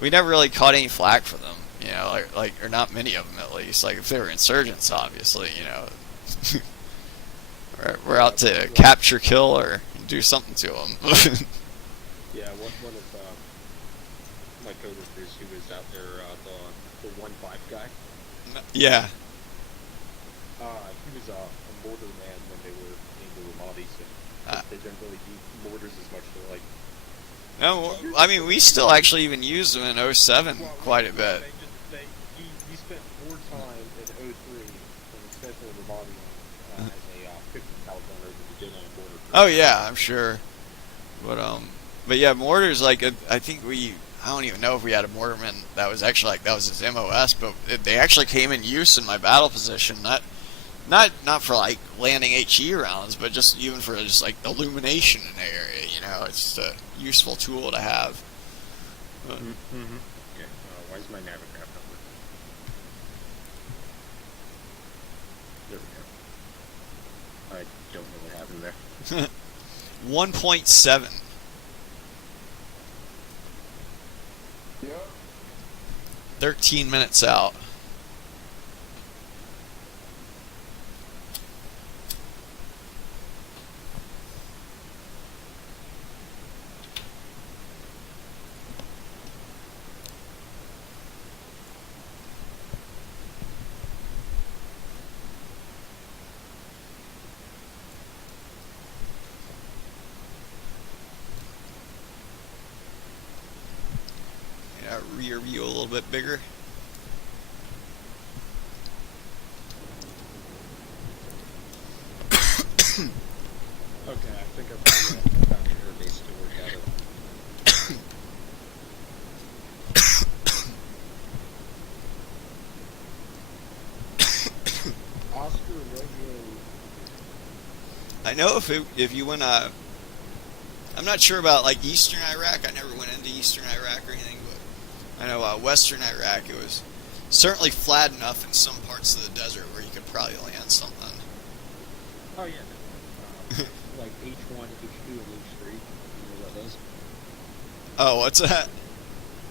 we never really caught any flack for them, you know, or not many of them at least. Like, if they were insurgents, obviously, you know, we're out to capture, kill, or do something to them. Yeah, one of my coworkers who was out there, the 1-5 guy. Yeah. He was a mortar man when they were in the Ramatis, and they didn't really do mortars as much. They're like, no, I mean, we still actually even used them in '07 quite a bit. He spent more time in '03 when he spent in the Ramadi as a 50 caliber than he did on a mortar. Oh yeah, I'm sure. But yeah, mortars, like, I think I don't even know if we had a mortarman that was actually like, that was his MOS, but they actually came in use in my battle position, not for like landing HE rounds, but just even for just like illumination in the area, you know. It's just a useful tool to have. Okay, why is my navigap not working? There we go. I don't know what happened there. 1.7. Yep. 13 minutes out. Rear view a little bit bigger. Okay, I think I found the air base to work out of. Oscar Romeo. I know if you went I'm not sure about like Eastern Iraq. I never went into Eastern Iraq or anything, but I know Western Iraq, certainly flat enough in some parts of the desert where you could probably land something. Oh yeah, like H1, H2, and H3. You know what that is? Oh, what's that?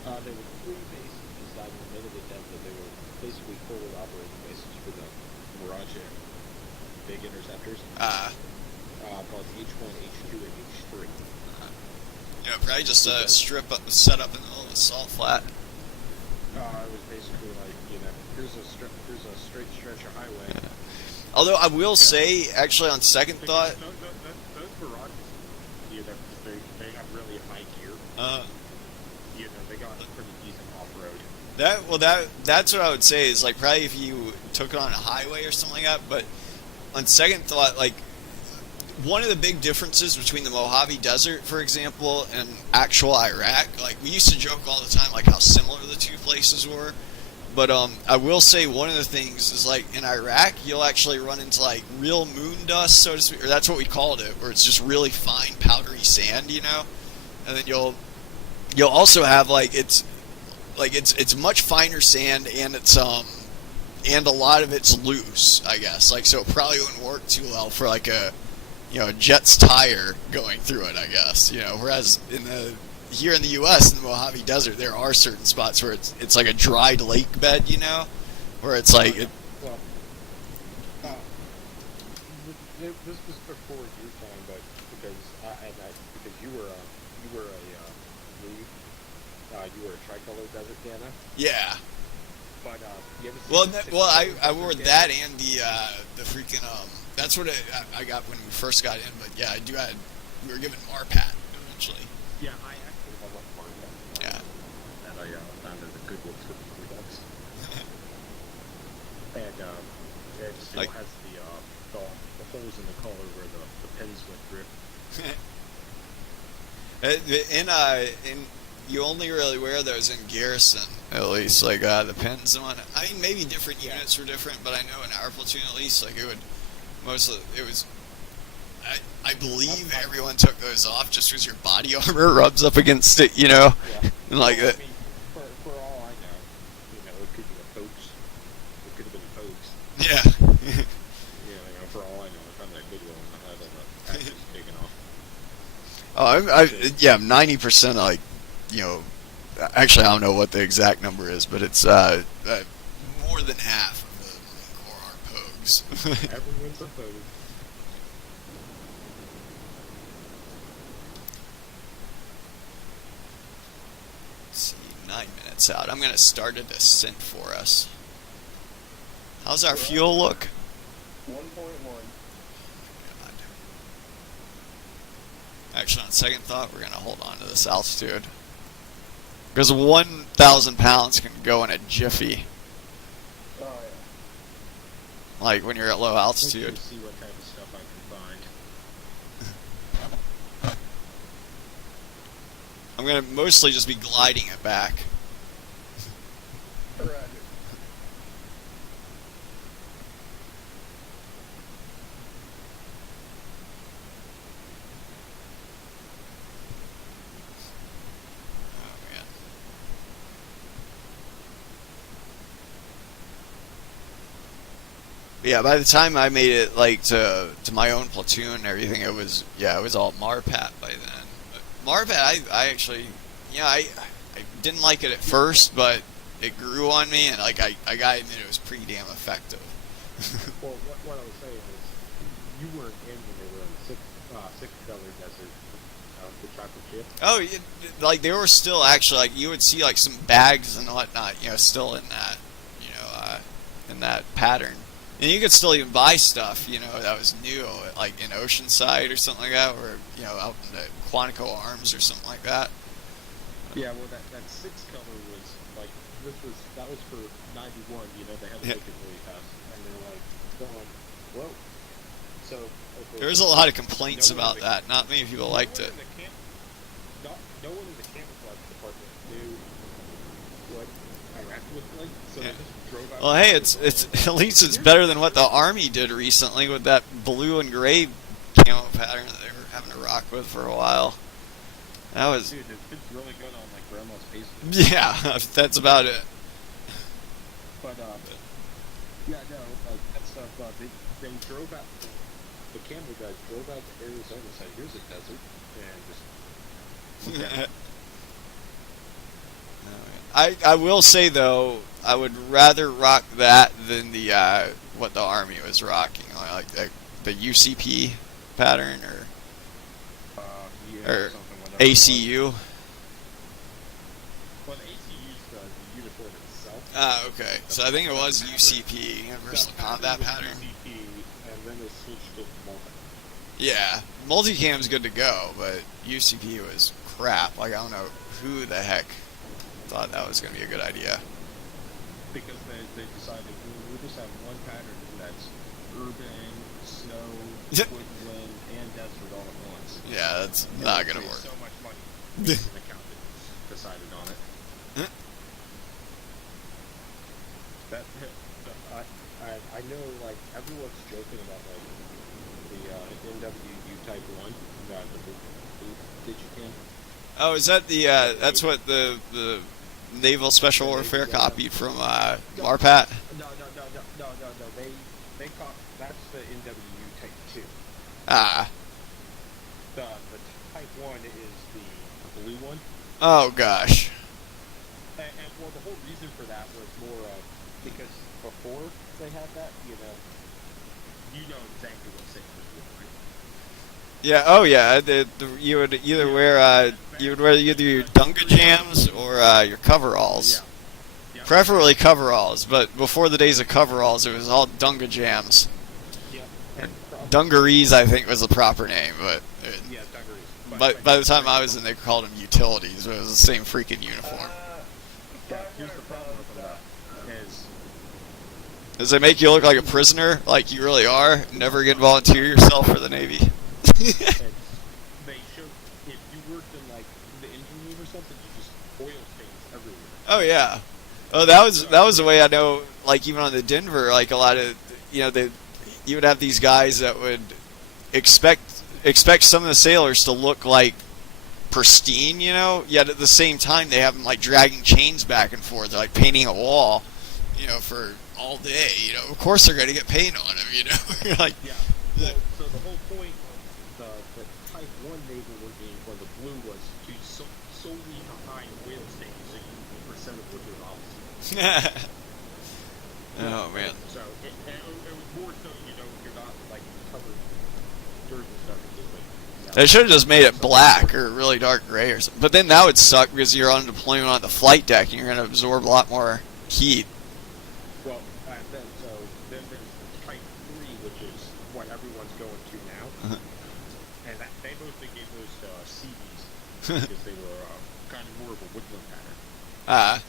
There were three bases beside in the middle of the desert. They were basically forward operating bases for the Mirage and big interceptors. Called H1, H2, and H3. You know, probably just a strip up, set up in the middle of a salt flat. It was basically like, here's a straight stretch of highway. Yeah. Although I will say, actually, on second thought, Those Mirages, they have really high gear. They got a pretty decent off-road. That's what I would say is like probably if you took it on a highway or something like that. But on second thought, like one of the big differences between the Mojave Desert, for example, and actual Iraq, like we used to joke all the time, like how similar the two places were. But I will say one of the things is like in Iraq, you'll actually run into like real moon dust, so to speak, or that's what we called it, where it's just really fine powdery sand, and then you'll also have like it's much finer sand, and it's and a lot of it's loose, I guess, like so it probably wouldn't work too well for like a jet's tire going through it, I guess, whereas here in the U.S. in the Mojave Desert, there are certain spots where it's like a dried lake bed, where it's like this was before your time, but because you were a tricolor desert Dana. Yeah. But you ever seen I wore that and the freaking that's what I got when we first got in. But yeah, we were given Marpat eventually. Yeah, I actually have one part of that. Yeah. That I found at the Goodwill for $3. And it still Like, has the holes in the collar where the pins went through. and you only really wear those in garrison, at least, like the pins and whatnot. I mean, maybe different units were different, but I know in our platoon at least, like it was. I believe everyone took those off just because your body armor rubs up against it, Yeah. and like I mean, for all I know, it could be a hoax. It could have been a hoax. Yeah. For all I know, I found that video and I had all the patches taken off. Oh, I'm 90% like, actually I don't know what the exact number is, but it's more than half of the Marine Corps are pogues. Everyone's a hoax. Let's see, 9 minutes out. I'm going to start a descent for us. How's our fuel look? 1.1. God. Actually, on second thought, we're going to hold on to this altitude. Because 1,000 pounds can go in a jiffy. Oh, yeah. Like when you're at low Let's altitude. see what kind of stuff I can find. I'm going to mostly just be gliding it back. Roger. Oh, man. Yeah, by the time I made it like to my own platoon and everything, it was all Marpat by then. But Marpat, I actually, I didn't like it at first, but it grew on me, and like I gotta admit it was pretty damn effective. Well, what I was saying is, you weren't in when they were in the sixth color desert, the chocolate chip. Oh, like they were still actually like you would see like some bags and whatnot, still in that, in that pattern. And you could still even buy stuff, that was new, like in Oceanside or something like that, or, out in the Quantico Arms or something like that. Yeah, well, that sixth color was, like, that was for 91, they had to make it really fast. And they were like, going, whoa. So, okay, There was a lot of complaints about that. Not many people liked it. No one in the camouflage department knew what Iraq looked like, so Yeah. they just drove out. Well, hey, it's at least it's better than what the Army did recently with that blue and gray camo pattern that they were having to rock with for a while. That was, Dude, it's really good on, like, Grandma's pastry. yeah, that's about it. But yeah, no, like that stuff. They drove out. The camera guys drove out to Arizona and said, "Here's a desert," and just looked at it. I will say though, I would rather rock that than the what the Army was rocking, like the UCP pattern Yeah, or something whatever it was. ACU. Well, the ACU's the uniform itself. Okay, so I think it was UCP, Universal Combat Pattern. UCP, and then they switched to multi. Yeah, multicam's good to go, but UCP was crap. Like I don't know who the heck thought that was going to be a good idea. Because they decided we'll just have one pattern that's urban, snow, woodland, and desert all at once. Yeah, that's And not they going to saved work. so much money. The accountant decided on it. That I know, like everyone's joking about like the NWU Type 1, the Digicam. Oh, is that the that's what the Naval Special Warfare copied from Marpat? No. They caught. That's the NWU Type 2. Ah. The Type 1 is the blue one. Oh gosh. And well, the whole reason for that was more because before they had that, you know exactly what Sigma was doing, right? Yeah. Oh yeah. You would either wear either your Dunga jams or your coveralls. Yeah. Preferably coveralls, but before the days of coveralls, it was all Dunga jams. Yeah. And Dungarees, I think, was the proper name, but yeah, dungarees. but by the time I was in, they called them utilities. But it was the same freaking uniform. Yeah, here's the problem with them is Does it make you look like a prisoner, like you really are? Never again volunteer yourself for the Navy. they showed if you worked in like the engine room or something, you just oil stains everywhere. Oh yeah. Oh, that was the way I know. Like even on the Denver, like a lot of you would have these guys that would expect some of the sailors to look like pristine, yet at the same time they have them like dragging chains back and forth, they're like painting a wall, for all day. Of course they're going to get paint on them. You're like, Yeah. Well, so the whole point of the Type 1 naval working or the blue was to solely hide wind stains so you can present it with your officer. oh man. So it was more so you're not like covered dirt and stuff. Just like They should have just made it black or really dark gray or something. But then that would suck because you're on deployment on the flight deck and you're going to absorb a lot more heat. Well, then there's Type 3, which is what everyone's going to now, and they mostly gave those to CBs because they were kind of more of a woodland pattern.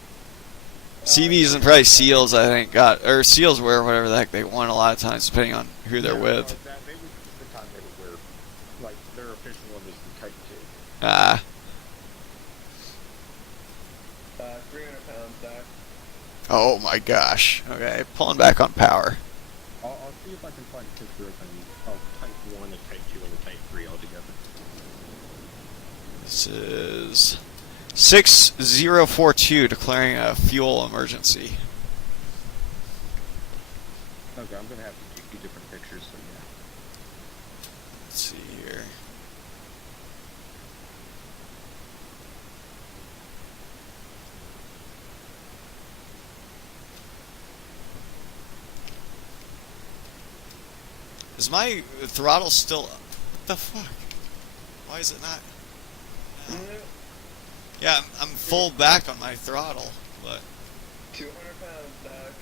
CBs and probably SEALs, I think, or SEALs wear whatever the heck they want a lot of times, depending on who they're with. They would just the time they would wear, like their official one was the Type 2. 300 pounds back. Oh my gosh. Okay, pulling back on power. I'll see if I can find a picture of Type 1, a Type 2, and a Type 3 altogether. This is 6042 declaring a fuel emergency. Okay, I'm gonna have to take 2 different pictures, so yeah. Let's see here. Is my throttle still up? What the fuck? Why is it not? Yeah, I'm full back on my throttle, but 200 pounds back.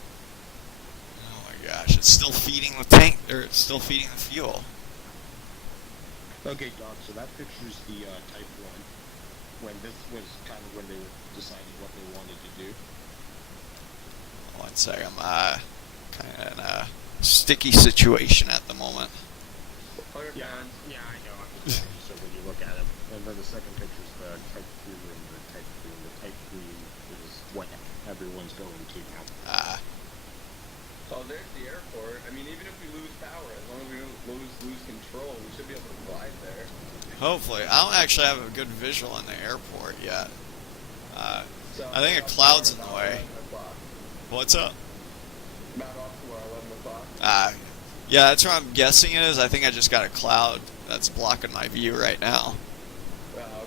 oh my gosh, it's still feeding the tank, or it's still feeding the fuel. Okay, Doc, so that picture's the Type 1, when this was kind of when they were deciding what they wanted to do. One sec, I'm kind of in a sticky situation at the moment. 100 Yeah, pounds. yeah, I know. I'm just telling you, so when you look at it. And then the second picture's the Type 2 and the Type 3, and the Type 3 is what everyone's going to now. Oh, there's the airport. I mean, even if we lose power, as long as we don't lose control, we should be able to fly there. Hopefully. I don't actually have a good visual in the airport yet. So I think a cloud's in the way. What's up? About off to where 11 o'clock. Yeah, that's where I'm guessing it is. I think I just got a cloud that's blocking my view right now. Oh,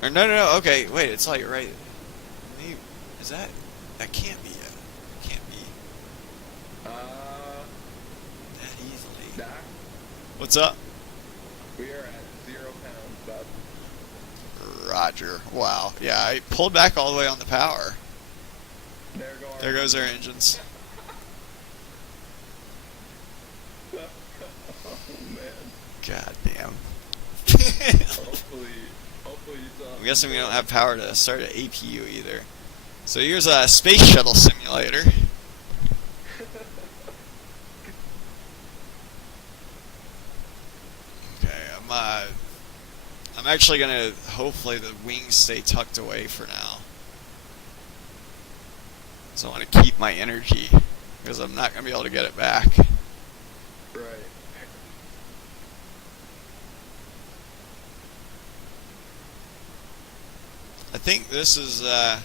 okay. Or no, okay, wait, it's like right. Maybe, is that? That can't be it. Can't be that easily. Doc, What's up? we are at 0 pounds, bud. Roger. Wow. Yeah, I pulled back all the way on the power. There goes our engines. Oh, man. God damn. Hopefully you saw. I'm guessing we don't have power to start an APU either. So here's a space shuttle simulator. Okay, I'm actually gonna hopefully the wings stay tucked away for now. So I want to keep my energy because I'm not gonna be able to get it back. Right. I think this is a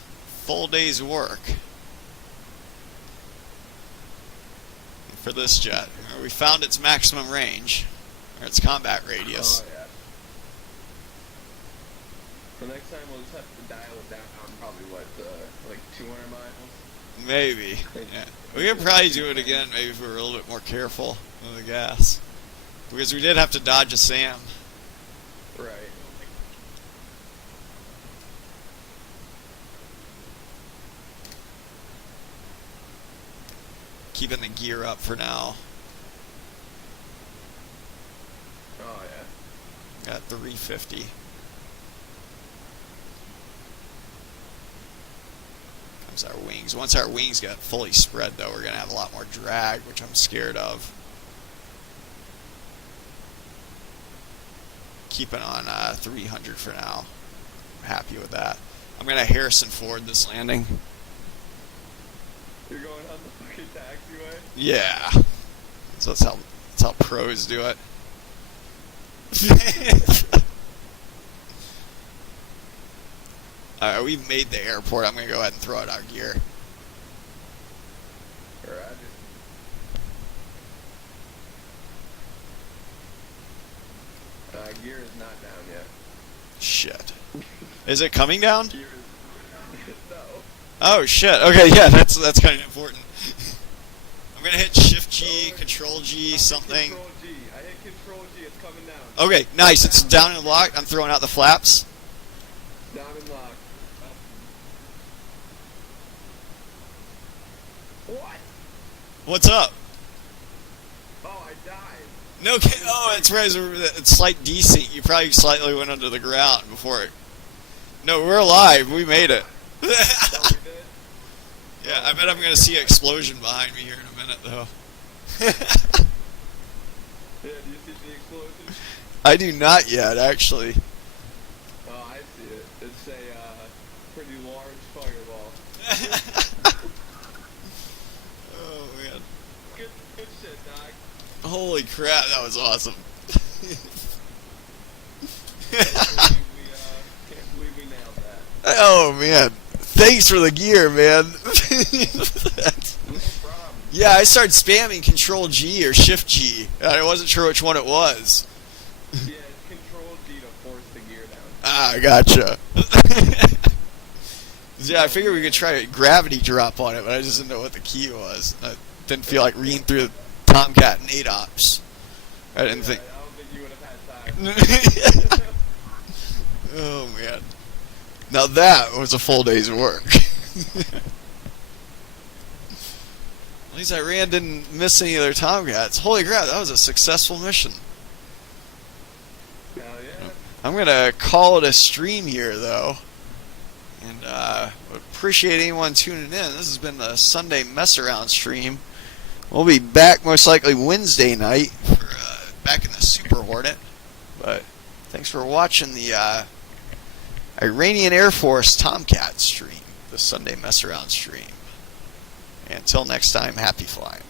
full day's work for this jet. We found its maximum range, or its combat radius. Oh, yeah. So next time we'll just have to dial it down probably, like 200 miles? Maybe. Yeah. We could probably do it again, maybe if we were a little bit more careful with the gas. Because we did have to dodge a SAM. Right. Keeping the gear up for now. Oh, yeah. Got 350. Comes our wings. Once our wings get fully spread, though, we're going to have a lot more drag, which I'm scared of. Keeping on 300 for now. I'm happy with that. I'm going to Harrison Ford this landing. You're going on the fucking taxiway? Yeah. So that's how pros do it. Alright, we've made the airport. I'm going to go ahead and throw out our gear. Roger. Gear is not down yet. Shit. Is it coming down? Gear is... No. Oh shit. Okay, yeah, that's kind of important. I'm gonna hit Shift G, Control G, something. Control G. I hit Control G. It's coming down. Okay, nice. It's down and locked. I'm throwing out the flaps. Down and locked. What? What's up? Oh, I died. No, oh, it's right. It's slight desync. You probably slightly went under the ground before it. No, we're alive. We made it. Oh, we did? Yeah, I bet I'm gonna see an explosion behind me here in a minute, though. Yeah, do you see the explosion? I do not yet, actually. Oh, I see it. It's a pretty large fireball. Oh man! Good shit, Doc. Holy crap, that was awesome. Can't believe we nailed that. Oh man! Thanks for the gear, man. No problem. Yeah, I started spamming Control G or Shift G. I wasn't sure which one it was. Yeah, it's Control G to force the gear down. Ah, gotcha. Yeah, I figured we could try a gravity drop on it, but I just didn't know what the key was. I didn't feel like reading through the Tomcat and ADOPS. I didn't think. I don't think you would have had time. Oh man. Now that was a full day's work. At least Iran didn't miss any of their Tomcats. Holy crap, that was a successful mission. Hell yeah. I'm going to call it a stream here, though. And appreciate anyone tuning in. This has been the Sunday Mess Around stream. We'll be back most likely Wednesday night for back in the Super Hornet. But thanks for watching the Iranian Air Force Tomcat stream, the Sunday Mess Around stream. And until next time, happy flying.